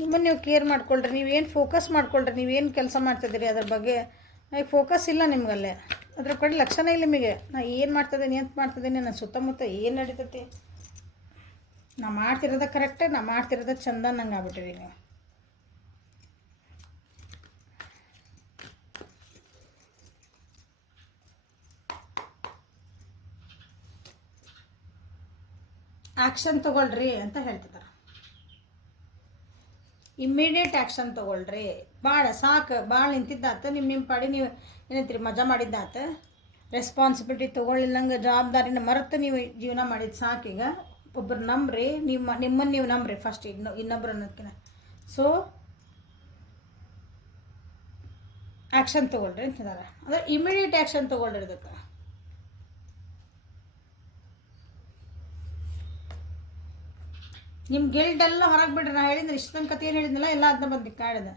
ನಿಮ್ಮನ್ನು ನೀವು ಕೇರ್ ಮಾಡ್ಕೊಳ್ರಿ, ನೀವೇನು ಫೋಕಸ್ ಮಾಡ್ಕೊಳ್ರಿ, ನೀವೇನು ಕೆಲಸ ಮಾಡ್ತಿದ್ದೀರಿ ಅದ್ರ ಬಗ್ಗೆ ಫೋಕಸ್ ಇಲ್ಲ ನಿಮ್ಗಲ್ಲೇ, ಅದ್ರ ಕಡೆ ಲಕ್ಷಣ ಇಲ್ಲ ನಿಮಗೆ. ನಾ ಏನು ಮಾಡ್ತಿದ್ದೀನಿ, ಎಂತ ಮಾಡ್ತಿದ್ದೀನಿ, ನನ್ನ ಸುತ್ತಮುತ್ತ ಏನು ನಡೀತೈತಿ, ನಾ ಮಾಡ್ತಿರೋದ ಕರೆಕ್ಟೇ, ನಾ ಮಾಡ್ತಿರೋದ ಚಂದ ನಂಗೆ ಆಗ್ಬಿಟ್ಟಿರಿ ನೀವು. ಆ್ಯಕ್ಷನ್ ತೊಗೊಳ್ರಿ ಅಂತ ಹೇಳ್ತಿದ್ದಾರೆ. ಇಮ್ಮಿಡಿಯೇಟ್ ಆ್ಯಕ್ಷನ್ ತೊಗೊಳ್ರಿ. ಭಾಳ ಸಾಕು, ಭಾಳ ನಿಂತಿದ್ದಾತ, ನಿಮ್ಮ ಪಾಡಿ ನೀವು ಏನಂತೀರಿ ಮಜಾ ಮಾಡಿದ್ದಾತ. ರೆಸ್ಪಾನ್ಸಿಬಿಲಿಟಿ ತೊಗೊಳ್ಳಿಲ್ಲಂಗೆ ಜವಾಬ್ದಾರಿನ ಮರೆತು ನೀವು ಜೀವನ ಮಾಡಿದ್ದು ಸಾಕೀಗ. ಒಬ್ಬರು ನಂಬ್ರಿ, ನಿಮ್ಮನ್ನು ನೀವು ನಂಬ್ರಿ ಫಸ್ಟ್, ಇನ್ನೊಬ್ರು ಅನ್ನೋದಕ್ಕಿಂತ. ಸೊ ಆ್ಯಕ್ಷನ್ ತೊಗೊಳ್ರಿ ಅಂತಿದ್ದಾರೆ. ಅಂದರೆ ಇಮಿಡಿಯೇಟ್ ಆ್ಯಕ್ಷನ್ ತೊಗೊಳ್ರಿ. ಇದಕ್ಕೆ ನಿಮ್ಮ ಗಿಲ್ಟ್ ಎಲ್ಲ ಹೊರಗೆ ಬಿಡ್ರಿ. ನಾ ಹೇಳಿದ್ರೆ ಇಷ್ಟು ತನಕ ಕತೆ ಏನು ಹೇಳಿದ್ನಲ್ಲ ಎಲ್ಲ ಅದನ್ನ ಬಂದು ಕಾಡಿದೆ.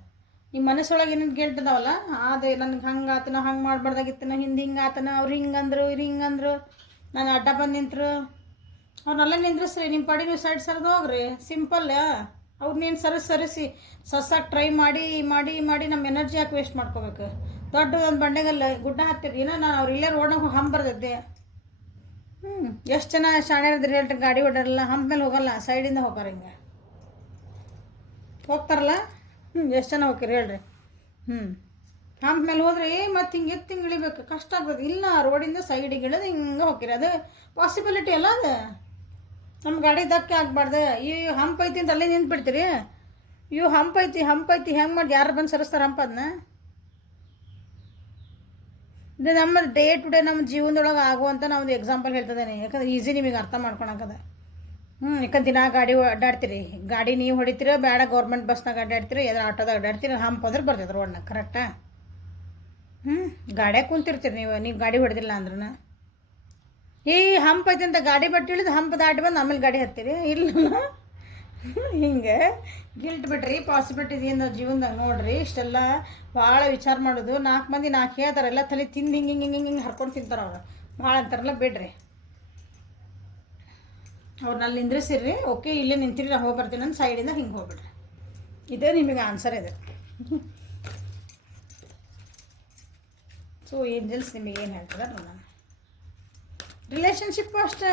ನಿಮ್ಮ ಮನಸ್ಸೊಳಗೆ ಏನೇನು ಗಿಲ್ಟ್ ಅದಾವಲ್ಲ, ಅದೇ ನನಗೆ ಹಂಗೆ ಆತನ, ಹಂಗೆ ಮಾಡಬಾರ್ದಾಗಿತ್ತನ, ಹಿಂಗೆ ಆತನ, ಅವ್ರು ಹಿಂಗಂದ್ರು, ಇವ್ರು ಹಿಂಗಂದ್ರು, ನಾನು ಅಡ್ಡ ಬಂದು ನಿಂತರು, ಅವ್ರನ್ನೆಲ್ಲ ನಿಂದ್ರಿಸ್ರಿ. ನಿಮ್ಮ ಪಾಡಿ ನೀವು ಸೈಡ್ ಸರಿದು ಹೋಗ್ರಿ. ಸಿಂಪಲ್. ಅವ್ರನ್ನೇನು ಸರಿಸಿ ಸಸ್ಸಾಗಿ ಟ್ರೈ ಮಾಡಿ ಮಾಡಿ ಮಾಡಿ ನಮ್ಮ ಎನರ್ಜಿ ಯಾಕೆ ವೇಸ್ಟ್ ಮಾಡ್ಕೋಬೇಕು? ದೊಡ್ಡ ಒಂದು ಬಂಡೆಗಲ್ಲ ಗುಡ್ಡ ಹತ್ತಿರಿ, ಏನೋ ನಾನು ಅವ್ರು ಇಲ್ಲೇ ರೋಡಾಗ ಹಂಬರ್ದದ್ದೆ. ಎಷ್ಟು ಜನ ಶಾಣ್ಯರಿದ್ರೆ ಹೇಳ್ರಿ, ಗಾಡಿ ಹೊಡೋರಲ್ಲ, ಹಂಪ ಮೇಲೆ ಹೋಗಲ್ಲ, ಸೈಡಿಂದ ಹೋಗಾರ, ಹಿಂಗೆ ಹೋಗ್ತಾರಲ್ಲ. ಎಷ್ಟು ಜನ ಹೋಗ್ತೀರಿ ಹೇಳ್ರಿ? ಹಂಪ ಮೇಲೆ ಹೋದ್ರೆ ಮತ್ತು ಹಿಂಗೆ ಹಿಂಗೆ ಇಳಿಬೇಕು, ಕಷ್ಟ ಆಗ್ತದೆ. ಇಲ್ಲ, ರೋಡಿಂದ ಸೈಡಿಗೆ ಇಳಿದು ಹಿಂಗೆ ಹೋಗ್ತೀರಿ, ಅದು ಪಾಸಿಬಿಲಿಟಿ ಅಲ್ಲ. ಅದು ನಮ್ಮ ಗಾಡಿ ಧಕ್ಕೆ ಆಗ್ಬಾರ್ದು. ಈ ಹಂಪ್ ಐತಿ ಅಂತ ಅಲ್ಲೇ ನಿಂತು ಬಿಡ್ತೀರಿ. ಹಂಪ್ ಐತಿ ಹೆಂಗೆ ಮಾಡಿ ಯಾರು ಬಂದು ಸರಿಸ್ತಾರೆ ಹಂಪ? ಅದನ್ನ ಇದು ನಮ್ಮ ಡೇ ಟು ಡೇ ನಮ್ಮ ಜೀವನದೊಳಗೆ ಆಗುವಂಥ ನಾವೊಂದು ಎಕ್ಸಾಂಪಲ್ ಹೇಳ್ತಿದ್ದೇನೆ. ಯಾಕಂದ್ರೆ ಈಸಿ ನಿಮಗೆ ಅರ್ಥ ಮಾಡ್ಕೊಳಕದ. ಯಾಕಂದ್ರೆ ದಿನ ಗಾಡಿ ಅಡ್ಡಾಡ್ತೀರಿ, ಗಾಡಿ ನೀವು ಹೊಡಿತೀರ, ಬೇಡ ಗೌರ್ಮೆಂಟ್ ಬಸ್ನಾಗ ಅಡ್ಡಾಡ್ತೀರಿ, ಎದ್ರ ಆಟೋದಾಗ ಅಡ್ಡಾಡ್ತೀರಿ, ಹಂಪ್ ಅಂದ್ರೆ ಬರ್ತೈತೆ ರೋಡ್ನಾಗ, ಕರೆಕ್ಟಾ? ಗಾಡಿಯಾಗ ಕುಂತಿರ್ತೀರಿ ನೀವು ಗಾಡಿ ಹೊಡೆದಿಲ್ಲ ಅಂದ್ರೆ. ಹಂಪ್ ಐತಿ ಅಂತ ಗಾಡಿ ಬಟ್ಟು ಇಳಿದು ಹಂಪ್ ದಾಟಿ ಬಂದು ಆಮೇಲೆ ಗಾಡಿ ಹತ್ತೀರಿ. ಇಲ್ಲ, ಹಿಂಗೆ ಗಿಲ್ಟ್ ಬಿಡ್ರಿ. ಪಾಸಿಬಿಲಿಟೀಸ್ ಏನು ಜೀವನದಾಗ ನೋಡ್ರಿ. ಇಷ್ಟೆಲ್ಲ ಭಾಳ ವಿಚಾರ ಮಾಡೋದು. 4 ಮಂದಿ 4 ಹೇಳ್ತಾರೆ, ಎಲ್ಲ ತಲೆ ತಿಂದು ಹಿಂಗೆ ಹರ್ಕೊಂಡು ತಿಂತಾರೆ ಅವ್ರು. ಭಾಳ ಅಂತಾರಲ್ಲ, ಬಿಡ್ರಿ. ಅವ್ರನ್ನ ನಿಂದ್ರಿಸಿರ್ರಿ. ಓಕೆ, ಇಲ್ಲೇ ನಿಂತಿರಿ, ನಾ ಹೋಗಿ ಬರ್ತೀನಿ ಅಂತ ಸೈಡಿಂದ ಹಿಂಗೆ ಹೋಗ್ಬಿಡ್ರಿ. ಇದೇ ನಿಮಗೆ ಆನ್ಸರ್ ಇದೆ. ಸೊ ಏಂಜಲ್ಸ್ ನಿಮಗೆ ಏನು ಹೇಳ್ತಾರೆ ನೋಡೋಣ. ರಿಲೇಷನ್ಶಿಪ್ಪು ಅಷ್ಟೇ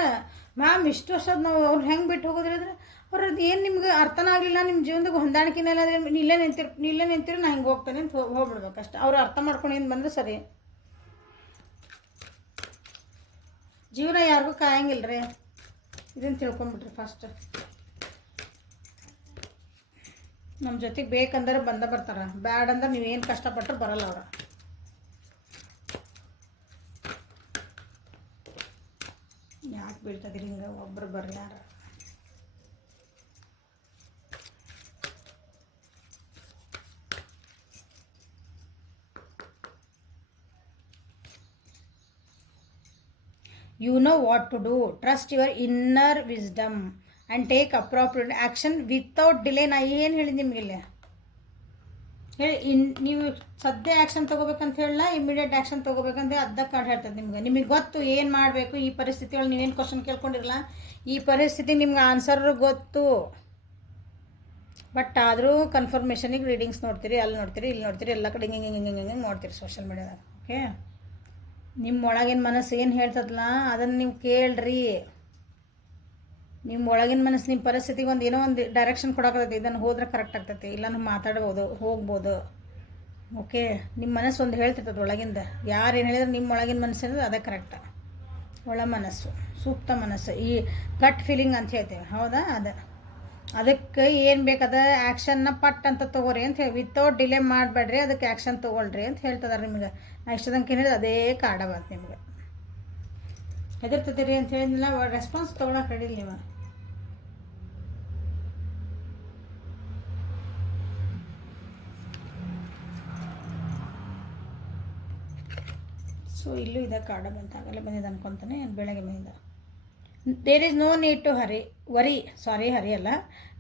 ಮ್ಯಾಮ್. ಇಷ್ಟು ವರ್ಷದ ನಾವು ಅವ್ರು ಹೆಂಗೆ ಬಿಟ್ಟು ಹೋಗೋದ್ರಿದ್ರೆ ಅವ್ರದ್ದು ಏನು ನಿಮ್ಗೆ ಅರ್ಥನ ಆಗಲಿಲ್ಲ, ನಿಮ್ಮ ಜೀವನದಾಗ ಹೊಂದಾಣಿಕೆನೇ ಇಲ್ಲ ಅಂದರೆ ಇಲ್ಲೇ ನಿಂತಿರಿ, ನಾ ಹಿಂಗೆ ಹೋಗ್ತೇನೆ ಅಂತ ಹೋಗ್ಬಿಡ್ಬೇಕು ಅಷ್ಟೆ. ಅವ್ರು ಅರ್ಥ ಮಾಡ್ಕೊಂಡು ಏನು ಬಂದರೆ ಸರಿ. ಜೀವನ ಯಾರಿಗೂ ಕಾಯಂಗಿಲ್ಲ ರೀ, ಇದನ್ನು ತಿಳ್ಕೊಂಬಿಟ್ರಿ ಫಸ್ಟ್. ನಮ್ಮ ಜೊತೆಗೆ ಬೇಕಂದ್ರೆ ಬರ್ತಾರೆ, ಬ್ಯಾಡ್ ಅಂದ್ರೆ ನೀವೇನು ಕಷ್ಟಪಟ್ಟರು ಬರಲ್ಲ ಅವ್ರು. ಯಾಕೆ ಬೀಳ್ತದಿರಿ ಹಿಂಗೆ? ಒಬ್ಬರು ಬರ್ಲಾರ. You know what to do. Trust your inner wisdom and take appropriate action without delay. ನಾ ಏನು ಹೇಳಿದ್ದು ನಿಮಗಿಲ್ಲ? ಹೇಳಿ ನೀವು ಸದ್ಯ ಆ್ಯಕ್ಷನ್ ತೊಗೋಬೇಕಂತ ಹೇಳಲ್ಲ, ಇಮಿಡಿಯೇಟ್ ಆ್ಯಕ್ಷನ್ ತೊಗೋಬೇಕಂತ ಅರ್ಧ ಕಾರ್ಡ್ ಹೇಳ್ತದೆ ನಿಮಗೆ ಗೊತ್ತು ಏನು ಮಾಡಬೇಕು ಈ ಪರಿಸ್ಥಿತಿ ಒಳಗೆ. ನೀವೇನು ಕ್ವಶನ್ ಕೇಳ್ಕೊಂಡಿರಲ್ಲ, ಈ ಪರಿಸ್ಥಿತಿ ನಿಮ್ಗೆ ಆನ್ಸರ್ ಗೊತ್ತು. ಬಟ್ ಆದರೂ ಕನ್ಫರ್ಮೇಷನಿಗೆ ರೀಡಿಂಗ್ಸ್ ನೋಡ್ತೀರಿ, ಅಲ್ಲಿ ನೋಡ್ತೀರಿ, ಇಲ್ಲಿ ನೋಡ್ತೀರಿ, ಎಲ್ಲ ಕಡೆ ಹಿಂಗೆ ನೋಡ್ತೀರಿ ಸೋಷಿಯಲ್ ಮೀಡ್ಯಾದಾಗ. ಓಕೆ, ನಿಮ್ಮ ಒಳಗಿನ ಮನಸ್ಸು ಏನು ಹೇಳ್ತದಲ್ಲ ಅದನ್ನು ನೀವು ಕೇಳ್ರಿ. ನಿಮ್ಮ ಒಳಗಿನ ಮನಸ್ಸು ನಿಮ್ಮ ಪರಿಸ್ಥಿತಿಗೆ ಒಂದು ಏನೋ ಒಂದು ಡೈರೆಕ್ಷನ್ ಕೊಡೋಕತ್ತೈತಿ, ಇದನ್ನು ಹೋದ್ರೆ ಕರೆಕ್ಟ್ ಆಗ್ತೈತಿ, ಇಲ್ಲ ನಾವು ಮಾತಾಡ್ಬೋದು, ಹೋಗ್ಬೋದು. ಓಕೆ, ನಿಮ್ಮ ಮನಸ್ಸು ಒಂದು ಹೇಳ್ತಿರ್ತದೆ ಒಳಗಿಂದ. ಯಾರು ಏನು ಹೇಳಿದ್ರೆ ನಿಮ್ಮ ಒಳಗಿನ ಮನಸ್ಸು ಹೇಳಿದ್ರೆ ಅದೇ ಕರೆಕ್ಟ. ಒಳ ಮನಸ್ಸು, ಸೂಕ್ತ ಮನಸ್ಸು, ಈ ಗಟ್ ಫೀಲಿಂಗ್ ಅಂತ ಹೇಳ್ತೇವೆ, ಹೌದಾ? ಅದಕ್ಕೆ ಏನು ಬೇಕದ ಆ್ಯಕ್ಷನ್ನ ಪಟ್ ಅಂತ ತೊಗೋರಿ ಅಂತ ಹೇಳಿ, ವಿತೌಟ್ ಡಿಲೇ ಮಾಡಬೇಡ್ರಿ, ಅದಕ್ಕೆ ಆ್ಯಕ್ಷನ್ ತೊಗೊಳ್ರಿ ಅಂತ ಹೇಳ್ತದಾರೆ ನಿಮಗೆ. ನಾ ಇಷ್ಟದಂಗೆ ಹೇಳಿದ್ರೆ ಅದೇ ಕಾಡ ಬಂತು ನಿಮ್ಗೆ. ಹೆದರ್ತದಿರಿ ಅಂತ ಹೇಳಿದ್ನಿಲ್ಲ, ರೆಸ್ಪಾನ್ಸ್ ತೊಗೊಳಕ್ಕೆ ರೆಡಿ ನೀವು. ಸೊ ಇಲ್ಲೂ ಇದೆ ಕಾಡ ಬಂತ, ಆಗಲೇ ಬಂದಿದೆ ಅನ್ಕೊತಾನೆ, ಬೆಳಗ್ಗೆ ಬಂದಿದ್ದ. There is no need to worry ಅಲ್ಲ,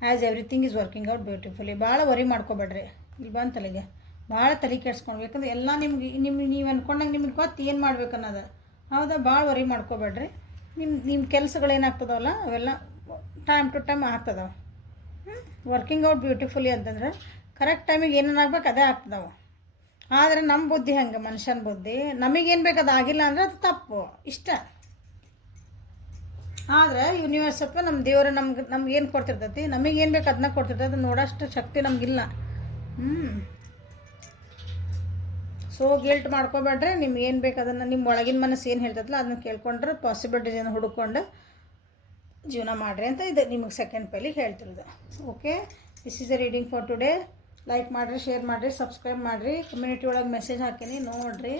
as everything is working out beautifully. ಭಾಳ ವರಿ ಮಾಡ್ಕೋಬೇಡ್ರಿ. ಇಲ್ಲಿ ಬಂದು ತಲೆಗೆ ಭಾಳ ತಲೆ ಕೆಡ್ಸ್ಕೊಂಡು, ಯಾಕಂದ್ರೆ ಎಲ್ಲ ನೀವು ಅಂದ್ಕೊಂಡಂಗೆ ನಿಮ್ಗೆ ಗೊತ್ತು ಏನು ಮಾಡ್ಬೇಕು ಅನ್ನೋದು, ಹೌದಾ? ಭಾಳ ವರಿ ಮಾಡ್ಕೋಬೇಡ್ರಿ. ನಿಮ್ಮ ಕೆಲಸಗಳೇನಾಗ್ತದವಲ್ಲ ಅವೆಲ್ಲ ಟೈಮ್ ಟು ಟೈಮ್ ಆಗ್ತದವ. ವರ್ಕಿಂಗ್ ಔಟ್ ಬ್ಯೂಟಿಫುಲಿ ಅಂತಂದ್ರೆ ಕರೆಕ್ಟ್ ಟೈಮಿಗೆ ಏನೇನು ಆಗ್ಬೇಕು ಅದೇ ಆಗ್ತದವ. ಆದರೆ ನಮ್ಮ ಬುದ್ಧಿ ಹಂಗೆ, ಮನುಷ್ಯನ ಬುದ್ಧಿ, ನಮಗೇನು ಬೇಕು ಅದು ಆಗಿಲ್ಲ ಅಂದರೆ ಅದು ತಪ್ಪು ಇಷ್ಟ. ಆದರೆ ಯೂನಿವರ್ಸಪ್ಪ ನಮ್ಮ ದೇವರು ನಮ್ಗೆ ಏನು ಕೊಡ್ತಿರ್ತೈತಿ, ನಮಗೇನು ಬೇಕು ಅದನ್ನ ಕೊಡ್ತಿರ್ತೈತಿ, ಅದು ನೋಡೋಷ್ಟು ಶಕ್ತಿ ನಮಗಿಲ್ಲ. ಸೊ ಗಿಲ್ಟ್ ಮಾಡ್ಕೋಬೇಡ್ರಿ. ನಿಮ್ಗೆ ಏನು ಬೇಕು ಅದನ್ನು, ನಿಮ್ಮ ಒಳಗಿನ ಮನಸ್ಸು ಏನು ಹೇಳ್ತೈತಲ್ಲ ಅದನ್ನ ಕೇಳ್ಕೊಂಡ್ರೆ ಪಾಸಿಬಿಲಿಟೀಸನ್ನು ಹುಡುಕೊಂಡು ಜೀವನ ಮಾಡಿರಿ ಅಂತ ಇದು ನಿಮಗೆ ಸೆಕೆಂಡ್ ಪೈಲಿಗೆ ಹೇಳ್ತಿರೋದು. Okay, this is a reading for today. Like ಮಾಡಿರಿ, ಶೇರ್ ಮಾಡಿರಿ, ಸಬ್ಸ್ಕ್ರೈಬ್ ಮಾಡಿರಿ, ಕಮ್ಯುನಿಟಿ ಒಳಗೆ ಮೆಸೇಜ್ ಹಾಕೀನಿ ನೋಡಿರಿ.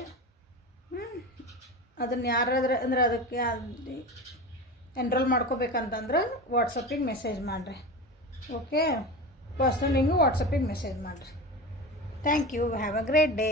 ಅದನ್ನು ಯಾರಾದ್ರೆ ಅಂದ್ರೆ ಅದಕ್ಕೆ ಎನ್ರೋಲ್ ಮಾಡ್ಕೋಬೇಕಂತಂದ್ರೆ ವಾಟ್ಸಪ್ಪಿಗೆ ಮೆಸೇಜ್ ಮಾಡಿರಿ. ಓಕೆ, ಪರ್ಸ್ನಲಿಂಗು ವಾಟ್ಸಪ್ಪಿಗೆ ಮೆಸೇಜ್ ಮಾಡಿರಿ. Thank you, have a great day.